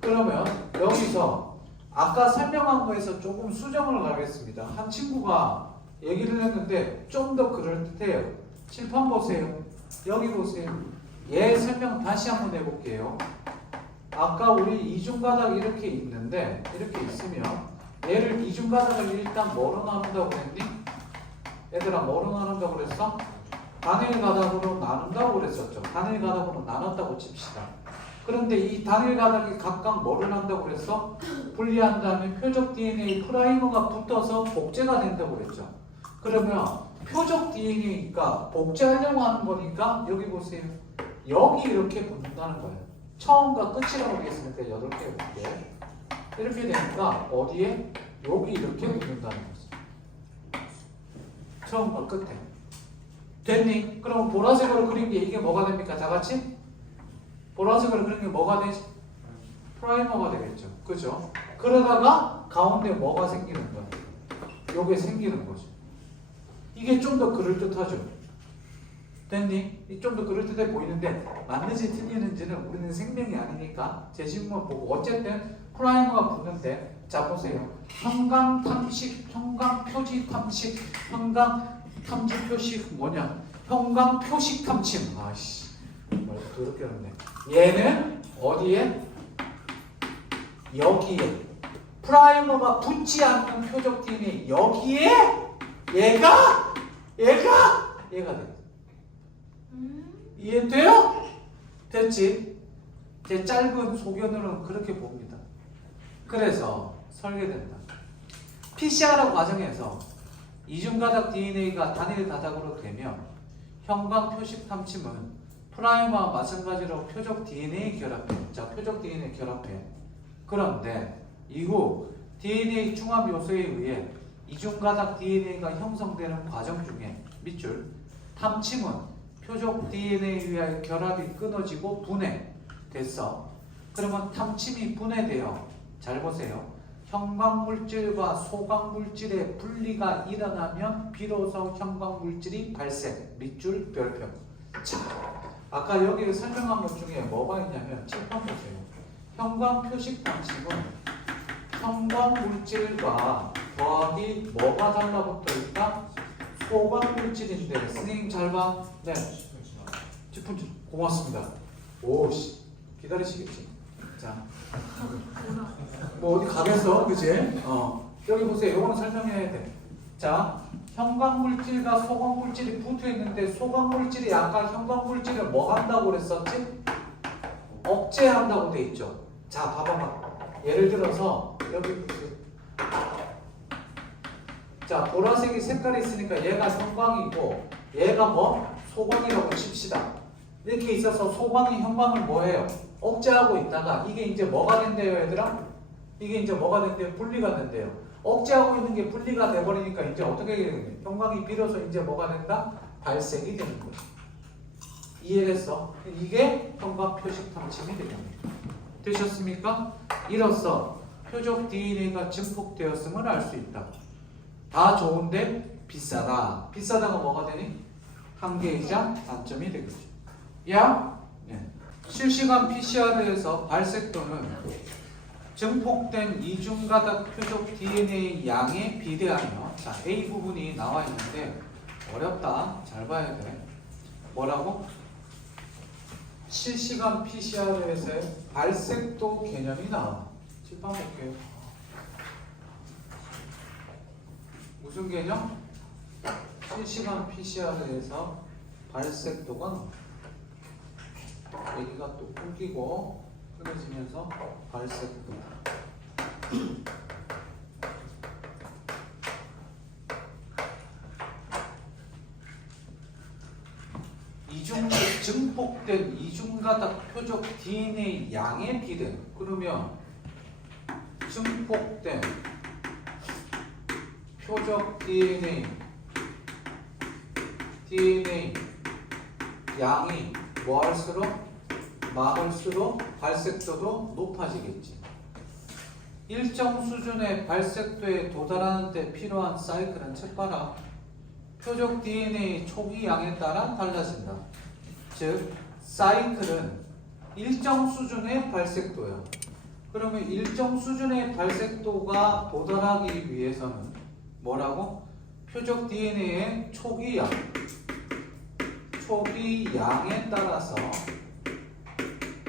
그러면 여기서 아까 설명한 거에서 조금 수정을 가겠습니다. 한 친구가 얘기를 했는데 좀 더 그럴듯해요. 칠판 보세요. 여기 보세요. 얘 설명 다시 한번 해볼게요. 아까 우리 이중가닥 이렇게 있는데 이렇게 있으면 얘를 이중가닥을 일단 뭐로 나눈다고 그랬니? 얘들아 뭐로 나눈다고 그랬어? 단일 가닥으로 나눈다고 그랬었죠. 단일 가닥으로 나눴다고 칩시다. 그런데 이 단일 가닥이 각각 뭐를 한다고 그랬어? 분리한 다음에 표적 DNA 프라이머가 붙어서 복제가 된다고 그랬죠. 그러면 표적 DNA니까 복제하려고 하는 거니까 여기 보세요. 여기 이렇게 붙는다는 거예요. 처음과 끝이라고 되겠으니까 8개 볼게. 이렇게 되니까 어디에? 여기 이렇게 붙는다는 거지. 처음과 끝에. 됐니? 그럼 보라색으로 그린 게 이게 뭐가 됩니까? 다 같이? 보라색으로 그린 게 뭐가 되지? 프라이머가 되겠죠. 그죠? 그러다가 가운데 뭐가 생기는 거야? 요게 생기는 거죠. 이게 좀 더 그럴듯하죠. 됐니? 좀 더 그럴듯해 보이는데 맞는지 틀리는지는 우리는 생명이 아니니까 제시문만 보고 어쨌든 프라이머가 붙는데 자 보세요. 형광 탐식, 형광 표지 탐식, 형광 탐지 표식 뭐냐? 형광 표식 탐침. 아씨 말 더럽게 하네. 얘는 어디에? 여기에. 프라이머가 붙지 않는 표적 DNA 여기에 얘가 돼. 이해돼요? 됐지? 제 짧은 소견으로는 그렇게 봅니다. 그래서 설계된다. PCR 과정에서 이중가닥 DNA가 단일 가닥으로 되면 형광 표식 탐침은 프라이머와 마찬가지로 표적 DNA 결합해. 자, 표적 DNA 결합해. 그런데 이후 DNA 중합 요소에 의해 이중가닥 DNA가 형성되는 과정 중에 밑줄 탐침은 표적 DNA에 의해 결합이 끊어지고 분해 됐어. 그러면 탐침이 분해되어 잘 보세요. 형광물질과 소광물질의 분리가 일어나면 비로소 형광물질이 발생. 밑줄 별표. 자, 아까 여기 설명한 것 중에 뭐가 있냐면 칠판 보세요. 형광 표식 탐침은 형광물질과 더하기 뭐가 달라붙어 있다? 소광물질인데 선생님 잘 봐. 네. 칠푼 고맙습니다. 오씨 기다리시겠지. 자, 뭐 어디 가겠어, 그치? 여기 보세요. 요거는 설명해야 돼. 자, 형광물질과 소광물질이 붙어 있는데 소광물질이 아까 형광물질을 뭐 한다고 그랬었지? 억제한다고 돼 있죠. 자, 봐봐봐. 예를 들어서 여기 보세요. 자, 보라색이 색깔이 있으니까 얘가 형광이고 얘가 뭐? 소광이라고 칩시다. 이렇게 있어서 소광이 형광을 뭐해요? 억제하고 있다가 이게 이제 뭐가 된대요, 얘들아? 이게 이제 뭐가 된대요? 분리가 된대요. 억제하고 있는 게 분리가 돼버리니까 이제 어떻게 되겠냐? 형광이 비로소 이제 뭐가 된다? 발색이 되는 거야. 이해됐어? 이게 형광 표식 탐침이 되는 거야. 되셨습니까? 이로써 표적 DNA가 증폭되었음을 알 수 있다. 다 좋은데 비싸다. 비싸다가 뭐가 되니? 한계이자 단점이 되겠죠. 야? 네. 실시간 PCR에서 발색도는 증폭된 이중가닥 표적 DNA 양에 비례하며 자, A 부분이 나와 있는데 어렵다. 잘 봐야 돼. 뭐라고? 실시간 PCR에서의 발색도 개념이 나와. 칠판 볼게요. 무슨 개념? 실시간 PCR에서 발색도가 나와. 여기가 또 끊기고 끊어지면서 발색도. 증폭된 이중가닥 표적 DNA 양에 비례. 그러면 증폭된 표적 DNA 양이 뭐할수록 많을수록 발색도도 높아지겠지. 일정 수준의 발색도에 도달하는 데 필요한 사이클은 책 봐라. 표적 DNA 초기 양에 따라 달라진다. 즉 사이클은 일정 수준의 발색도야. 그러면 일정 수준의 발색도가 도달하기 위해서는 뭐라고? 표적 DNA의 초기 양에 따라서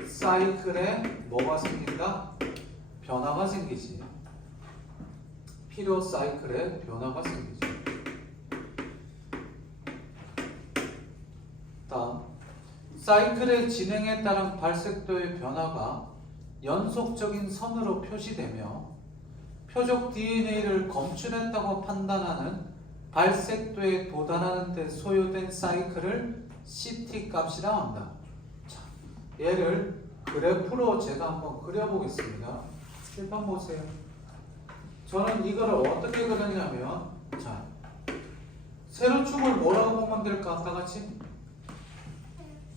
사이클에 뭐가 생긴다? 변화가 생기지. 필요 사이클에 변화가 생기지. 다음, 사이클의 진행에 따른 발색도의 변화가 연속적인 선으로 표시되며 표적 DNA를 검출했다고 판단하는 발색도에 도달하는 데 소요된 사이클을 CT 값이라 한다. 자, 얘를 그래프로 제가 한번 그려보겠습니다. 칠판 보세요. 저는 이거를 어떻게 그렸냐면, 자, 세로축을 뭐라고 보면 될까? 아까 같이?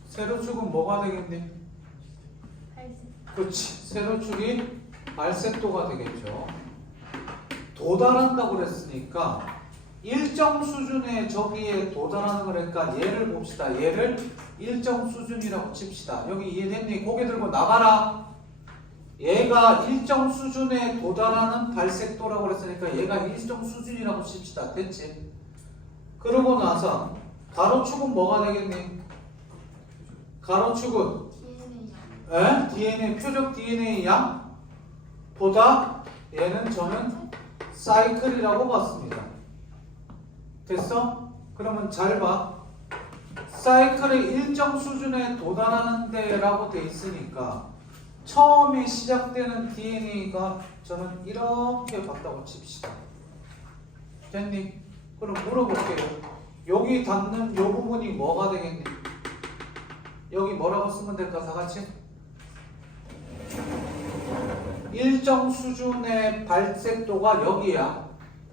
세로축은 뭐가 되겠니? 그렇지. 세로축이 발색도가 되겠죠. 도달한다고 그랬으니까 일정 수준의 저기에 도달하는 거니까 얘를 봅시다. 얘를 일정 수준이라고 칩시다. 여기 이해됐니? 고개 들고 나가라. 얘가 일정 수준에 도달하는 발색도라고 그랬으니까 얘가 일정 수준이라고 칩시다. 됐지? 그러고 나서 가로축은 뭐가 되겠니? 가로축은 DNA 표적 DNA 양보다 얘는 저는 사이클이라고 봤습니다. 됐어? 그러면 잘 봐. 사이클의 일정 수준에 도달하는 데라고 돼 있으니까 처음에 시작되는 DNA가 저는 이렇게 봤다고 칩시다. 됐니? 그럼 물어볼게요. 여기 닿는 요 부분이 뭐가 되겠니? 여기 뭐라고 쓰면 될까? 다 같이? 일정 수준의 발색도가 여기야.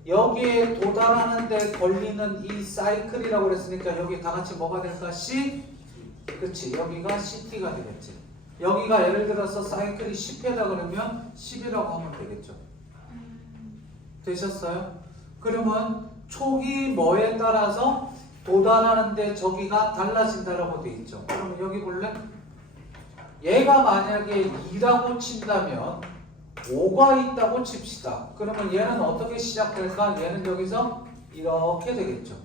여기에 도달하는 데 걸리는 이 사이클이라고 그랬으니까 여기 다 같이 뭐가 될까? C? 그치. 여기가 CT가 되겠지. 여기가 예를 들어서 사이클이 10회다 그러면 10이라고 하면 되겠죠. 되셨어요? 그러면 초기 뭐에 따라서 도달하는데 저기가 달라진다라고 돼 있죠. 그러면 여기 볼래? 얘가 만약에 2라고 친다면 5가 있다고 칩시다. 그러면 얘는 어떻게 시작될까? 얘는 여기서 이렇게 되겠죠.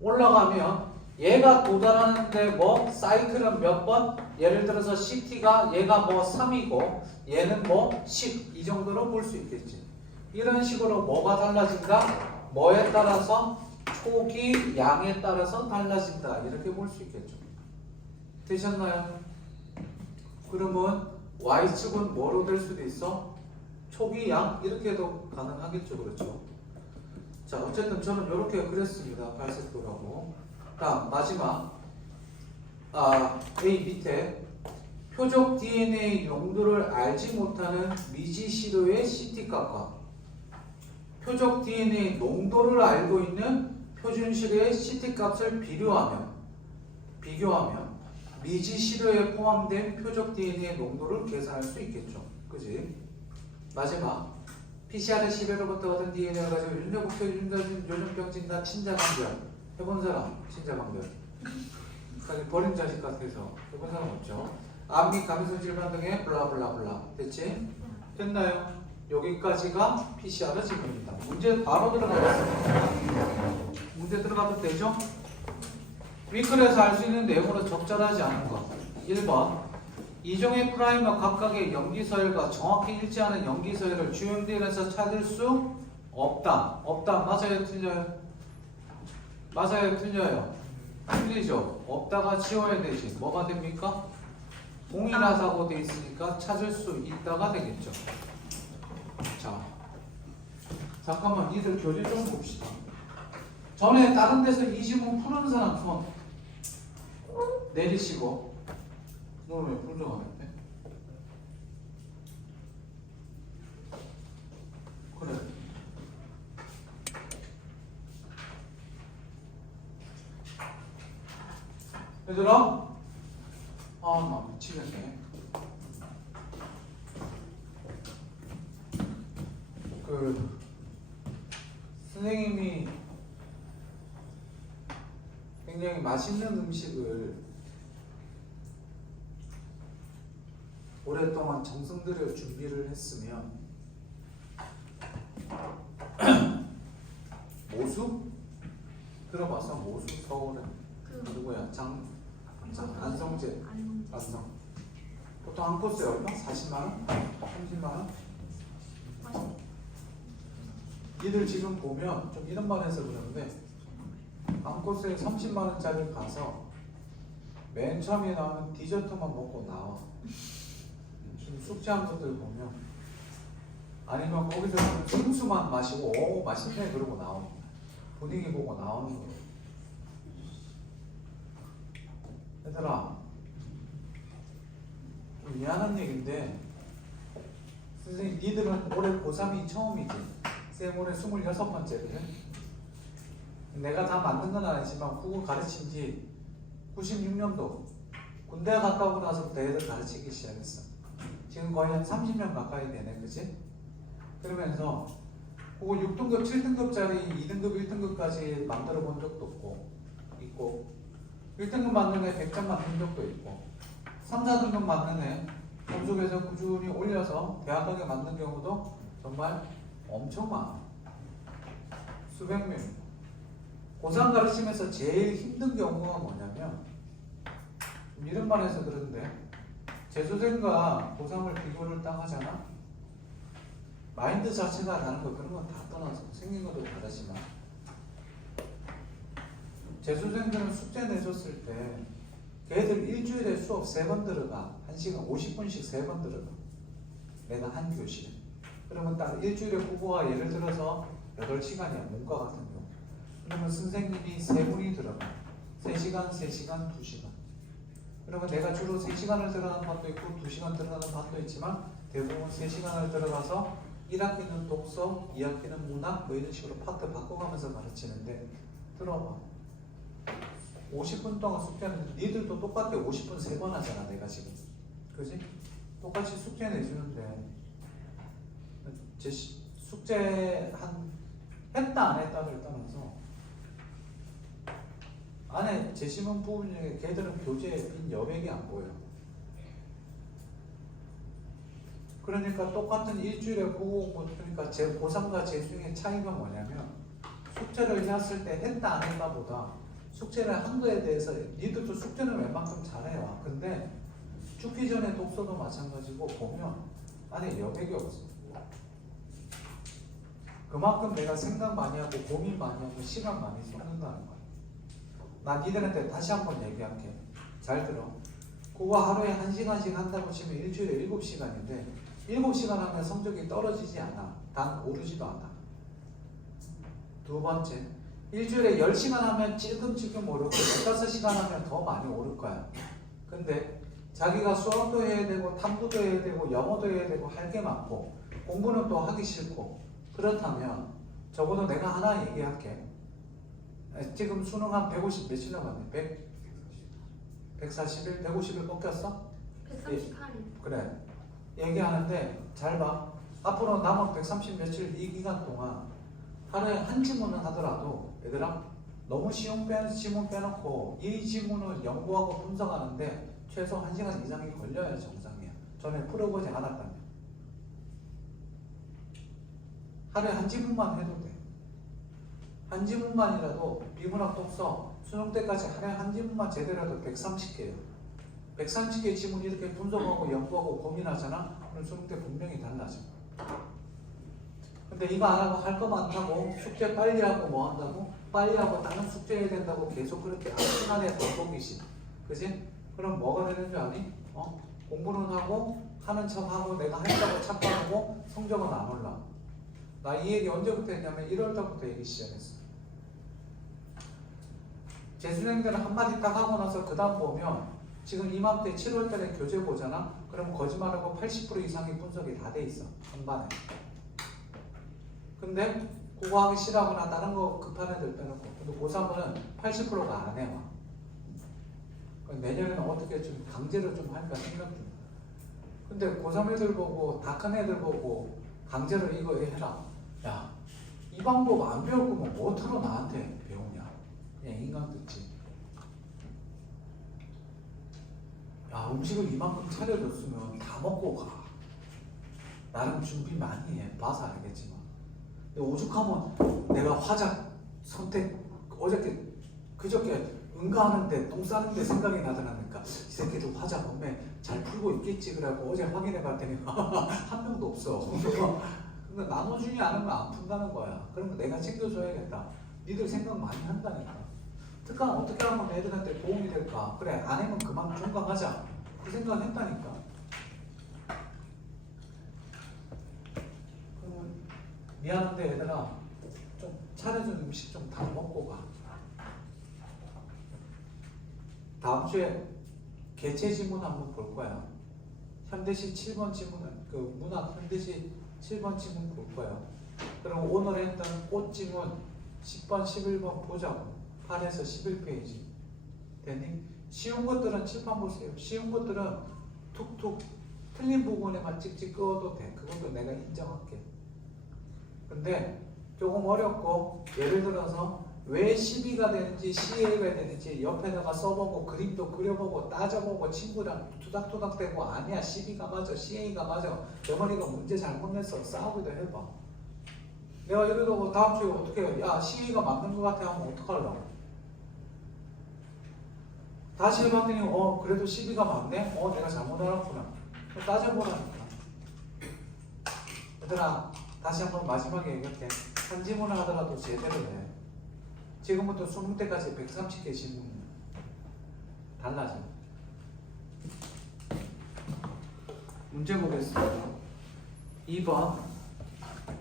올라가면 얘가 도달하는데 뭐 사이클은 몇 번? 예를 들어서 CT가 얘가 뭐 3이고 얘는 뭐 10 이 정도로 볼 수 있겠지. 이런 식으로 뭐가 달라진다? 뭐에 따라서? 초기 양에 따라서 달라진다. 이렇게 볼 수 있겠죠. 되셨나요? 그러면 Y축은 뭐로 될 수도 있어? 초기 양? 이렇게도 가능하겠죠. 그렇죠? 자, 어쨌든 저는 이렇게 그렸습니다. 발색도라고. 다음 마지막 A 밑에 표적 DNA 용도를 알지 못하는 미지시로의 CT값과 표적 DNA 농도를 알고 있는 표준시로의 CT값을 비교하면 미지시로에 포함된 표적 DNA 농도를 계산할 수 있겠죠. 그지? 마지막 PCR 10회로부터 얻은 DNA를 가지고 윤곽표, 요정병 진단, 친자관절 해본 사람? 친자관절 버린 자식 같아서 해본 사람 없죠? 암 및 감염성 질환 등의 블라블라블라 됐지? 됐나요? 여기까지가 PCR 질문입니다. 문제 바로 들어가겠습니다. 문제 들어가도 되죠? 위클에서 알 수 있는 내용으로 적절하지 않은 것 1번 이종의 프라이머 각각의 염기서열과 정확히 일치하는 염기서열을 주행들에서 찾을 수 없다. 없다. 맞아요? 틀려요? 맞아요? 틀려요? 틀리죠? 없다가 지워야 되지. 뭐가 됩니까? 동일하다고 돼 있으니까 찾을 수 있다가 되겠죠. 자, 잠깐만 니들 교재 좀 봅시다. 전에 다른 데서 이 지문 푸는 사람 손 내리시고 너는 왜 풀정 안 했대? 그래. 얘들아? 나 미치겠네. 선생님이 굉장히 맛있는 음식을 오랫동안 정성 들여 준비를 했으면 모수? 들어봤어? 모수 서울에 누구야? 안성재 안성 보통 한 코스에 얼마? 40만원? 30만원? 니들 지금 보면 좀 이런 말 해서 그러는데 한 코스에 30만원짜리 가서 맨 처음에 나오는 디저트만 먹고 나와. 지금 숙제한 분들 보면 아니면 거기서 생수만 마시고 오 맛있네 그러고 나오는 분위기 보고 나오는 거예요. 얘들아 좀 미안한 얘기인데 선생님 니들은 올해 고3이 처음이지. 쌤 올해 26번째거든. 내가 다 만든 건 아니지만 국어 가르친 지 96년도 군대 갔다 오고 나서부터 애들 가르치기 시작했어. 지금 거의 한 30년 가까이 되네, 그치? 그러면서 그거 6등급, 7등급짜리 2등급, 1등급까지 만들어 본 적도 있고 1등급 맞는 애 100점 만든 적도 있고 3, 4등급 맞는 애 점수에서 꾸준히 올려서 대학 가게 만든 경우도 정말 엄청 많아. 수백 명. 고3 가르치면서 제일 힘든 경우가 뭐냐면 이런 말 해서 그런데 재수생과 고3을 비교를 딱 하잖아. 마인드 자체가 다른 거 그런 건 다 떠나서 생긴 것도 다르지만 재수생들은 숙제 내줬을 때 걔들 일주일에 수업 3번 들어가 1시간 50분씩 3번 들어가 내가 한 교실 그러면 딱 일주일에 국어가 예를 들어서 8시간이야 문과 같은 경우 그러면 선생님이 3분이 들어가 3시간, 3시간, 2시간 그러면 내가 주로 3시간을 들어가는 반도 있고 2시간 들어가는 반도 있지만 대부분 3시간을 들어가서 1학기는 독서, 2학기는 문학 뭐 이런 식으로 파트 바꿔가면서 가르치는데 들어봐 50분 동안 숙제는 니들도 똑같아 50분 3번 하잖아 내가 지금 그지? 똑같이 숙제 내주는데 숙제 했다 안 했다를 떠나서 안에 제시문 부분 중에 걔들은 교재에 빈 여백이 안 보여. 그러니까 똑같은 일주일에 국어 그러니까 제 고3과 재수의 차이가 뭐냐면 숙제를 했을 때 했다 안 했다 보다 숙제를 한 거에 대해서 니들도 숙제는 웬만큼 잘해와. 근데 죽기 전에 독서도 마찬가지고 보면 안에 여백이 없어. 그만큼 내가 생각 많이 하고 고민 많이 하고 시간 많이 쏟는다는 거야. 나 니들한테 다시 한번 얘기할게. 잘 들어. 그거 하루에 1시간씩 한다고 치면 일주일에 7시간인데 7시간 하면 성적이 떨어지지 않아. 단 오르지도 않아. 두 번째, 일주일에 10시간 하면 찔끔찔끔 오르고 15시간 하면 더 많이 오를 거야. 근데 자기가 수학도 해야 되고 탐구도 해야 되고 영어도 해야 되고 할 게 많고 공부는 또 하기 싫고 그렇다면 적어도 내가 하나 얘기할게. 지금 수능 한 150 며칠 남았네? 141? 150일 뽑혔어? 138일. 그래. 얘기하는데 잘 봐. 앞으로 남은 130 며칠 이 기간 동안 하루에 한 지문은 하더라도 얘들아 너무 쉬운 지문 빼놓고 이 지문을 연구하고 분석하는데 최소 1시간 이상이 걸려야 정상이야. 전에 풀어보지 않았다면. 하루에 한 지문만 해도 돼. 한 지문만이라도 비문학 독서 수능 때까지 하루에 한 지문만 제대로 해도 130개예요. 130개 지문 이렇게 분석하고 연구하고 고민하잖아? 그럼 수능 때 분명히 달라져. 근데 이거 안 하고 할 거 많다고 숙제 빨리 하고 뭐 한다고? 빨리 하고 다른 숙제 해야 된다고 계속 그렇게 시간에 반복이지. 그지? 그럼 뭐가 되는 줄 아니? 공부는 하고 하는 척 하고 내가 했다고 착각하고 성적은 안 올라. 나 이 얘기 언제부터 했냐면 1월 달부터 얘기 시작했어. 재수생들은 한마디 딱 하고 나서 그 다음 보면 지금 이맘때 7월 달에 교재 보잖아? 그럼 거짓말하고 80% 이상의 분석이 다 돼 있어. 한 반에. 근데 그거 하기 싫어하거나 다른 거 급한 애들 빼놓고 근데 고3은 80%가 안 해와. 내년에는 어떻게 좀 강제로 좀 할까 생각 듭니다. 근데 고3 애들 보고 다 큰 애들 보고 강제로 이거 해라. 야, 이 방법 안 배울 거면 뭐하러 나한테 배우냐. 그냥 인간 듣지. 야, 음식을 이만큼 차려줬으면 다 먹고 가. 나름 준비 많이 해. 봐서 알겠지만. 근데 오죽하면 내가 화작 선택 그저께 응가하는데 똥 싸는데 생각이 나더라니까. 이 새끼들 화작 엄매 잘 풀고 있겠지. 그래갖고 어제 확인해 봤더니 한 명도 없어. 근데 나눠주지 않으면 안 푼다는 거야. 그러면 내가 챙겨줘야겠다. 니들 생각 많이 한다니까. 특강 어떻게 하면 애들한테 도움이 될까? 그래, 안 하면 그만 종강하자. 그 생각 했다니까. 그러면 미안한데 얘들아, 좀 차려준 음식 좀 다 먹고 가. 다음 주에 개체 지문 한번 볼 거야. 현대시 7번 지문은 그 문학 현대시 7번 지문 볼 거야. 그럼 오늘 했던 꽃 지문 10번, 11번 보자고. 8에서 11페이지. 되니? 쉬운 것들은 칠판 보세요. 쉬운 것들은 툭툭 틀린 부분에만 찍찍 그어도 돼. 그것도 내가 인정할게. 근데 조금 어렵고 예를 들어서 왜 12가 되는지 CA가 되는지 옆에다가 써보고 그림도 그려보고 따져보고 친구랑 투닥투닥대고 아니야 12가 맞아 CA가 맞아 내 머리가 문제 잘못 냈어 싸우기도 해봐. 내가 예를 들어 다음 주에 어떻게 해? 야 CA가 맞는 것 같아 하면 어떡하려고? 다시 해봤더니 그래도 12가 맞네? 내가 잘못 알았구나. 따져보라니까. 얘들아 다시 한번 마지막에 얘기할게. 한 지문을 하더라도 제대로 해. 지금부터 수능 때까지 130개 질문이야. 달라져. 문제 보겠습니다. 2번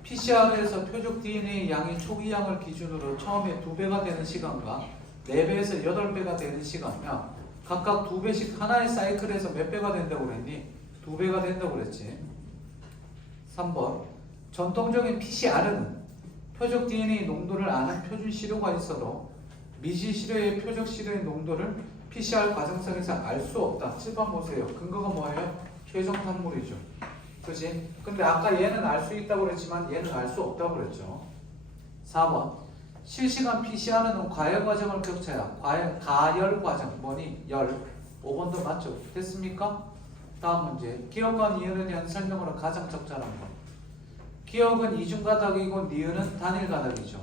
PCR에서 표적 DNA 양의 초기 양을 기준으로 처음에 2배가 되는 시간과 4배에서 8배가 되는 시간이면 각각 2배씩 하나의 사이클에서 몇 배가 된다고 그랬니? 2배가 된다고 그랬지. 3번 전통적인 PCR은 표적 DNA 농도를 아는 표준 시료가 있어도 미지 시료의 표적 시료의 농도를 PCR 과정상에서 알 수 없다. 7번 보세요. 근거가 뭐예요? 최종 산물이죠. 그치? 근데 아까 얘는 알 수 있다고 그랬지만 얘는 알 수 없다고 그랬죠. 4번 실시간 PCR은 과열 과정을 격차야. 가열 과정 뭐니? 열. 5번도 맞죠? 됐습니까? 다음 문제. 기억과 니은에 대한 설명으로 가장 적절한 것. 기억은 이중가닥이고 니은은 단일가닥이죠.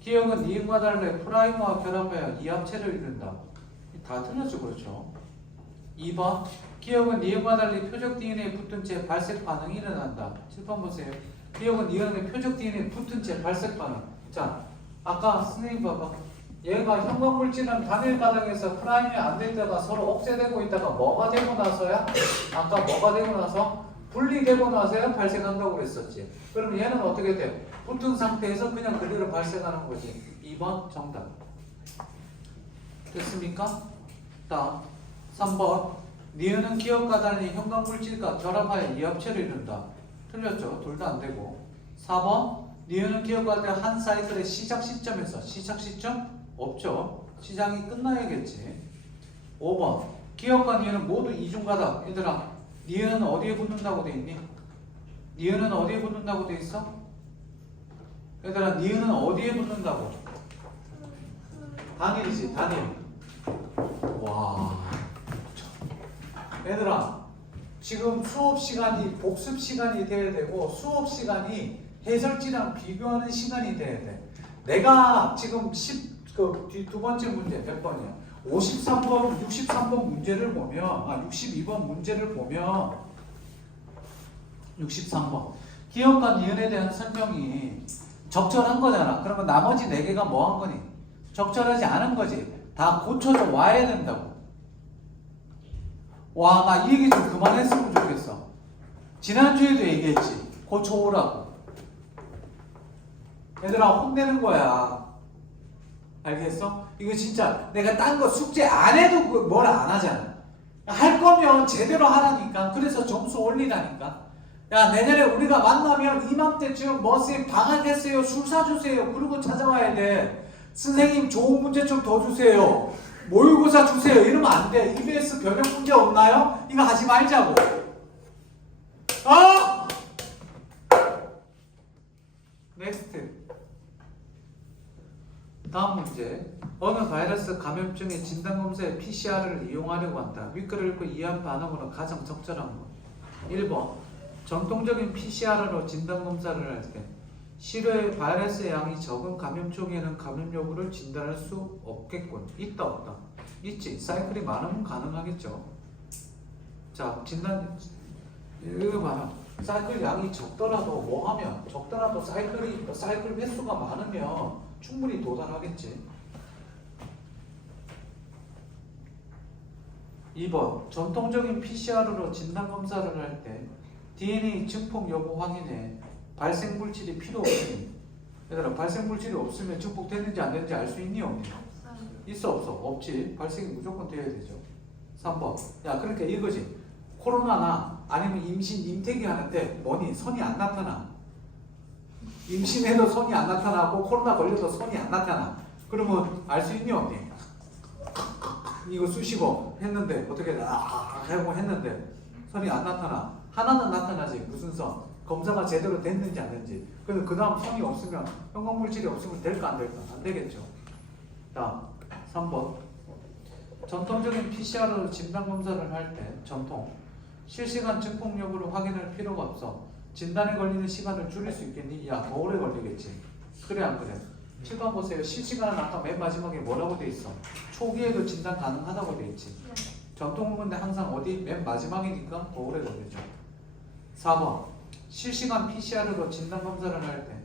기억은 니은과 달리 프라이머와 결합하여 이합체를 이룬다. 다 틀렸죠, 그렇죠? 2번 기억은 니은과 달리 표적 DNA에 붙은 채 발색 반응이 일어난다. 7번 보세요. 기억은 니은의 표적 DNA에 붙은 채 발색 반응. 자, 아까 선생님 봐봐. 얘가 형광물질은 단일가닥에서 프라임이 안 될 때가 서로 억제되고 있다가 뭐가 되고 나서야? 아까 뭐가 되고 나서? 분리되고 나서야 발생한다고 그랬었지. 그럼 얘는 어떻게 돼? 붙은 상태에서 그냥 그대로 발생하는 거지. 2번 정답. 됐습니까? 다음 3번 니은은 기억과 달리 형광물질과 결합하여 이합체를 이룬다. 틀렸죠? 둘 다 안 되고. 4번 니은은 기억과 달리 한 사이클의 시작 시점에서 시작 시점? 없죠. 시작이 끝나야겠지. 5번 기억과 니은은 모두 이중가닥. 얘들아 니은은 어디에 붙는다고 돼 있니? 니은은 어디에 붙는다고 돼 있어? 얘들아 니은은 어디에 붙는다고? 단일이지 단일. 와 얘들아 지금 수업 시간이 복습 시간이 돼야 되고 수업 시간이 해설지랑 비교하는 시간이 돼야 돼. 내가 지금 두 번째 문제 몇 번이야? 53번, 63번 문제를 보면 62번 문제를 보면 63번 기억과 니은에 대한 설명이 적절한 거잖아. 그러면 나머지 4개가 뭐 한 거니? 적절하지 않은 거지. 다 고쳐서 와야 된다고. 와, 나 이 얘기 좀 그만했으면 좋겠어. 지난주에도 얘기했지. 고쳐오라고. 얘들아 혼내는 거야. 알겠어? 이거 진짜 내가 딴 거 숙제 안 해도 뭐라 안 하잖아. 할 거면 제대로 하라니까. 그래서 점수 올리라니까. 야 내년에 우리가 만나면 이맘때쯤 뭐쌤 방학했어요. 술 사주세요. 그러고 찾아와야 돼. 선생님 좋은 문제 좀 더 주세요. 모의고사 주세요. 이러면 안 돼. EBS 변형 문제 없나요? 이거 하지 말자고. 넥스트. 다음 문제. 어느 바이러스 감염증의 진단검사에 PCR을 이용하려고 한다. 윗글을 읽고 이해한 반응으로 가장 적절한 것. 1번. 전통적인 PCR로 진단검사를 할 때 시료의 바이러스의 양이 적은 감염종에는 감염 여부를 진단할 수 없겠군. 있다 없다? 있지. 사이클이 많으면 가능하겠죠. 자, 진단 이거 봐라. 사이클 양이 적더라도 뭐 하면 적더라도 사이클 횟수가 많으면 충분히 도달하겠지. 2번 전통적인 PCR로 진단검사를 할 때 DNA 증폭 여부 확인에 발생 물질이 필요 없으니 얘들아 발생 물질이 없으면 증폭되는지 안 되는지 알 수 있니 없니? 있어 없어? 없지. 발생이 무조건 돼야 되죠. 3번 야 그러니까 이거지. 코로나나 아니면 임신 임태기 하는데 뭐니? 선이 안 나타나. 임신해도 선이 안 나타나고 코로나 걸려도 선이 안 나타나. 그러면 알 수 있니 없니? 이거 쑤시고 했는데 어떻게 하고 했는데 선이 안 나타나. 하나는 나타나지. 무슨 선? 검사가 제대로 됐는지 안 됐는지. 그래서 그 다음 성이 없으면 형광물질이 없으면 될까 안 될까? 안 되겠죠. 다음 3번. 전통적인 PCR로 진단검사를 할 때 전통 실시간 증폭 여부를 확인할 필요가 없어. 진단에 걸리는 시간을 줄일 수 있겠니? 야, 더 오래 걸리겠지. 그래 안 그래? 7번 보세요. 실시간은 아까 맨 마지막에 뭐라고 돼 있어? 초기에도 진단 가능하다고 돼 있지. 전통은 근데 항상 어디 맨 마지막이니까 더 오래 걸리죠. 4번. 실시간 PCR로 진단 검사를 할 때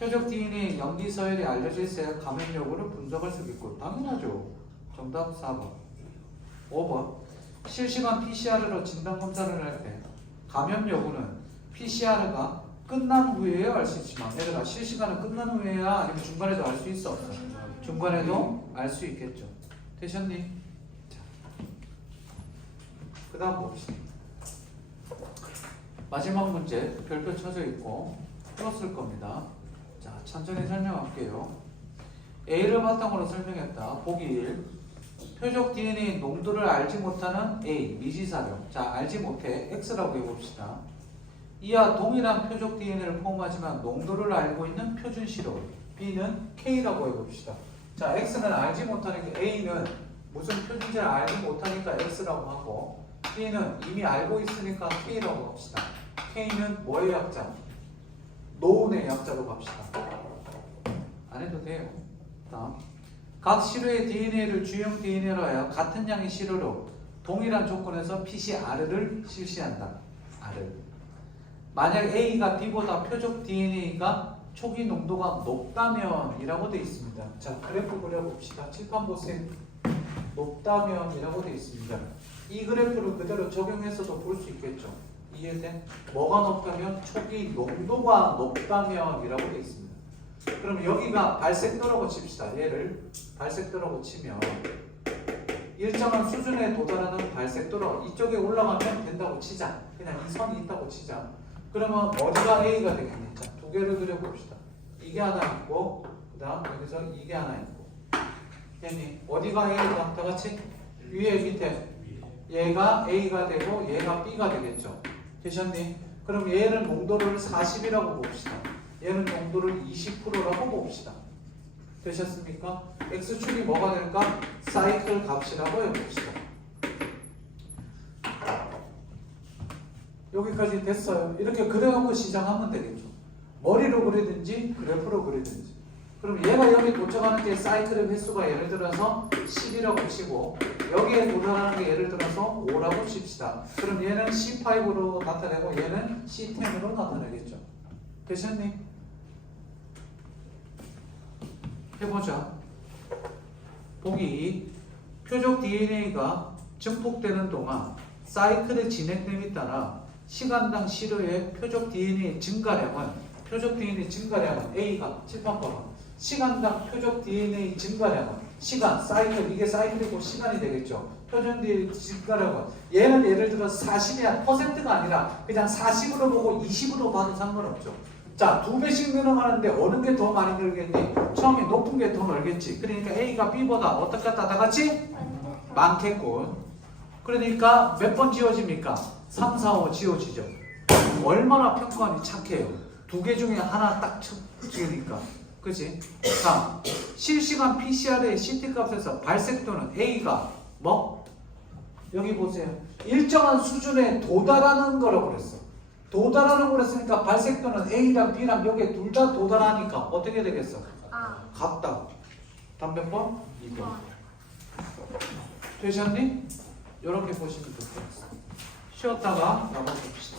표적 DNA 염기 서열이 알려져 있어야 감염 여부를 분석할 수 있고 당연하죠. 정답 4번. 5번. 실시간 PCR로 진단 검사를 할 때 감염 여부는 PCR가 끝난 후에야 알 수 있지만 얘들아 실시간은 끝난 후에야 아니면 중간에도 알 수 있어 없어? 중간에도 알 수 있겠죠. 되셨니? 자, 그 다음 봅시다. 마지막 문제 별표 쳐져 있고 풀었을 겁니다. 자, 천천히 설명할게요. A를 바탕으로 설명했다. 보기 1. 표적 DNA 농도를 알지 못하는 A, 미지사령. 자, 알지 못해. X라고 해봅시다. 이와 동일한 표적 DNA를 포함하지만 농도를 알고 있는 표준 시료. B는 K라고 해봅시다. 자, X는 알지 못하니까 A는 무슨 표준지를 알지 못하니까 X라고 하고 B는 이미 알고 있으니까 K라고 합시다. K는 뭐의 약자? 노운의 약자로 갑시다. 안 해도 돼요. 다음. 각 시료의 DNA를 주형 DNA로 하여 같은 양의 시료로 동일한 조건에서 PCR을 실시한다. R. 만약 A가 B보다 표적 DNA가 초기 농도가 높다면 이라고 되어 있습니다. 자, 그래프 그려봅시다. 칠판 보세요. 높다면 이라고 되어 있습니다. 이 그래프를 그대로 적용해서도 볼 수 있겠죠. 이해돼? 뭐가 높다면 초기 농도가 높다면 이라고 되어 있습니다. 그럼 여기가 발색도라고 칩시다. 얘를 발색도라고 치면 일정한 수준에 도달하는 발색도로 이쪽에 올라가면 된다고 치자. 그냥 이 선이 있다고 치자. 그러면 어디가 A가 되겠니? 자, 두 개를 그려봅시다. 이게 하나 있고 그 다음 여기서 이게 하나 있고 얘니 어디가 A가 다 같이? 위에 밑에 얘가 A가 되고 얘가 B가 되겠죠. 되셨니? 그럼 얘는 농도를 40이라고 봅시다. 얘는 농도를 20%라고 봅시다. 되셨습니까? X축이 뭐가 될까? 사이클 값이라고 해봅시다. 여기까지 됐어요. 이렇게 그려놓고 시작하면 되겠죠. 머리로 그리든지 그래프로 그리든지. 그럼 얘가 여기 도착하는 게 사이클의 횟수가 예를 들어서 10이라고 치고 여기에 도달하는 게 예를 들어서 5라고 칩시다. 그럼 얘는 C5로 나타내고 얘는 C10으로 나타내겠죠. 되셨니? 해보자. 보기 표적 DNA가 증폭되는 동안 사이클의 진행됨에 따라 시간당 시료의 표적 DNA 증가량은 A가 7번 봐봐. 시간당 표적 DNA 증가량은 시간, 사이클, 이게 사이클이고 시간이 되겠죠. 표적 DNA 증가량은 얘는 예를 들어 40이야. 퍼센트가 아니라 그냥 40으로 보고 20으로 봐도 상관없죠. 자, 2배씩 늘어나는데 어느 게 더 많이 늘겠니? 처음에 높은 게 더 늘겠지. 그러니까 A가 B보다 어떻게 다 같이? 많겠군. 그러니까 몇 번 지워집니까? 3, 4, 5 지워지죠. 얼마나 평가원이 착해요. 두 개 중에 하나 딱 지으니까. 그치? 자, 실시간 PCR의 CT값에서 발색도는 A가 뭐? 여기 보세요. 일정한 수준에 도달하는 거라고 그랬어. 도달하는 거 그랬으니까 발색도는 A랑 B랑 여기에 둘 다 도달하니까 어떻게 되겠어? 같다. 다음 몇 번? 2번. 되셨니? 이렇게 보시면 좋겠어. 쉬었다가 나가봅시다.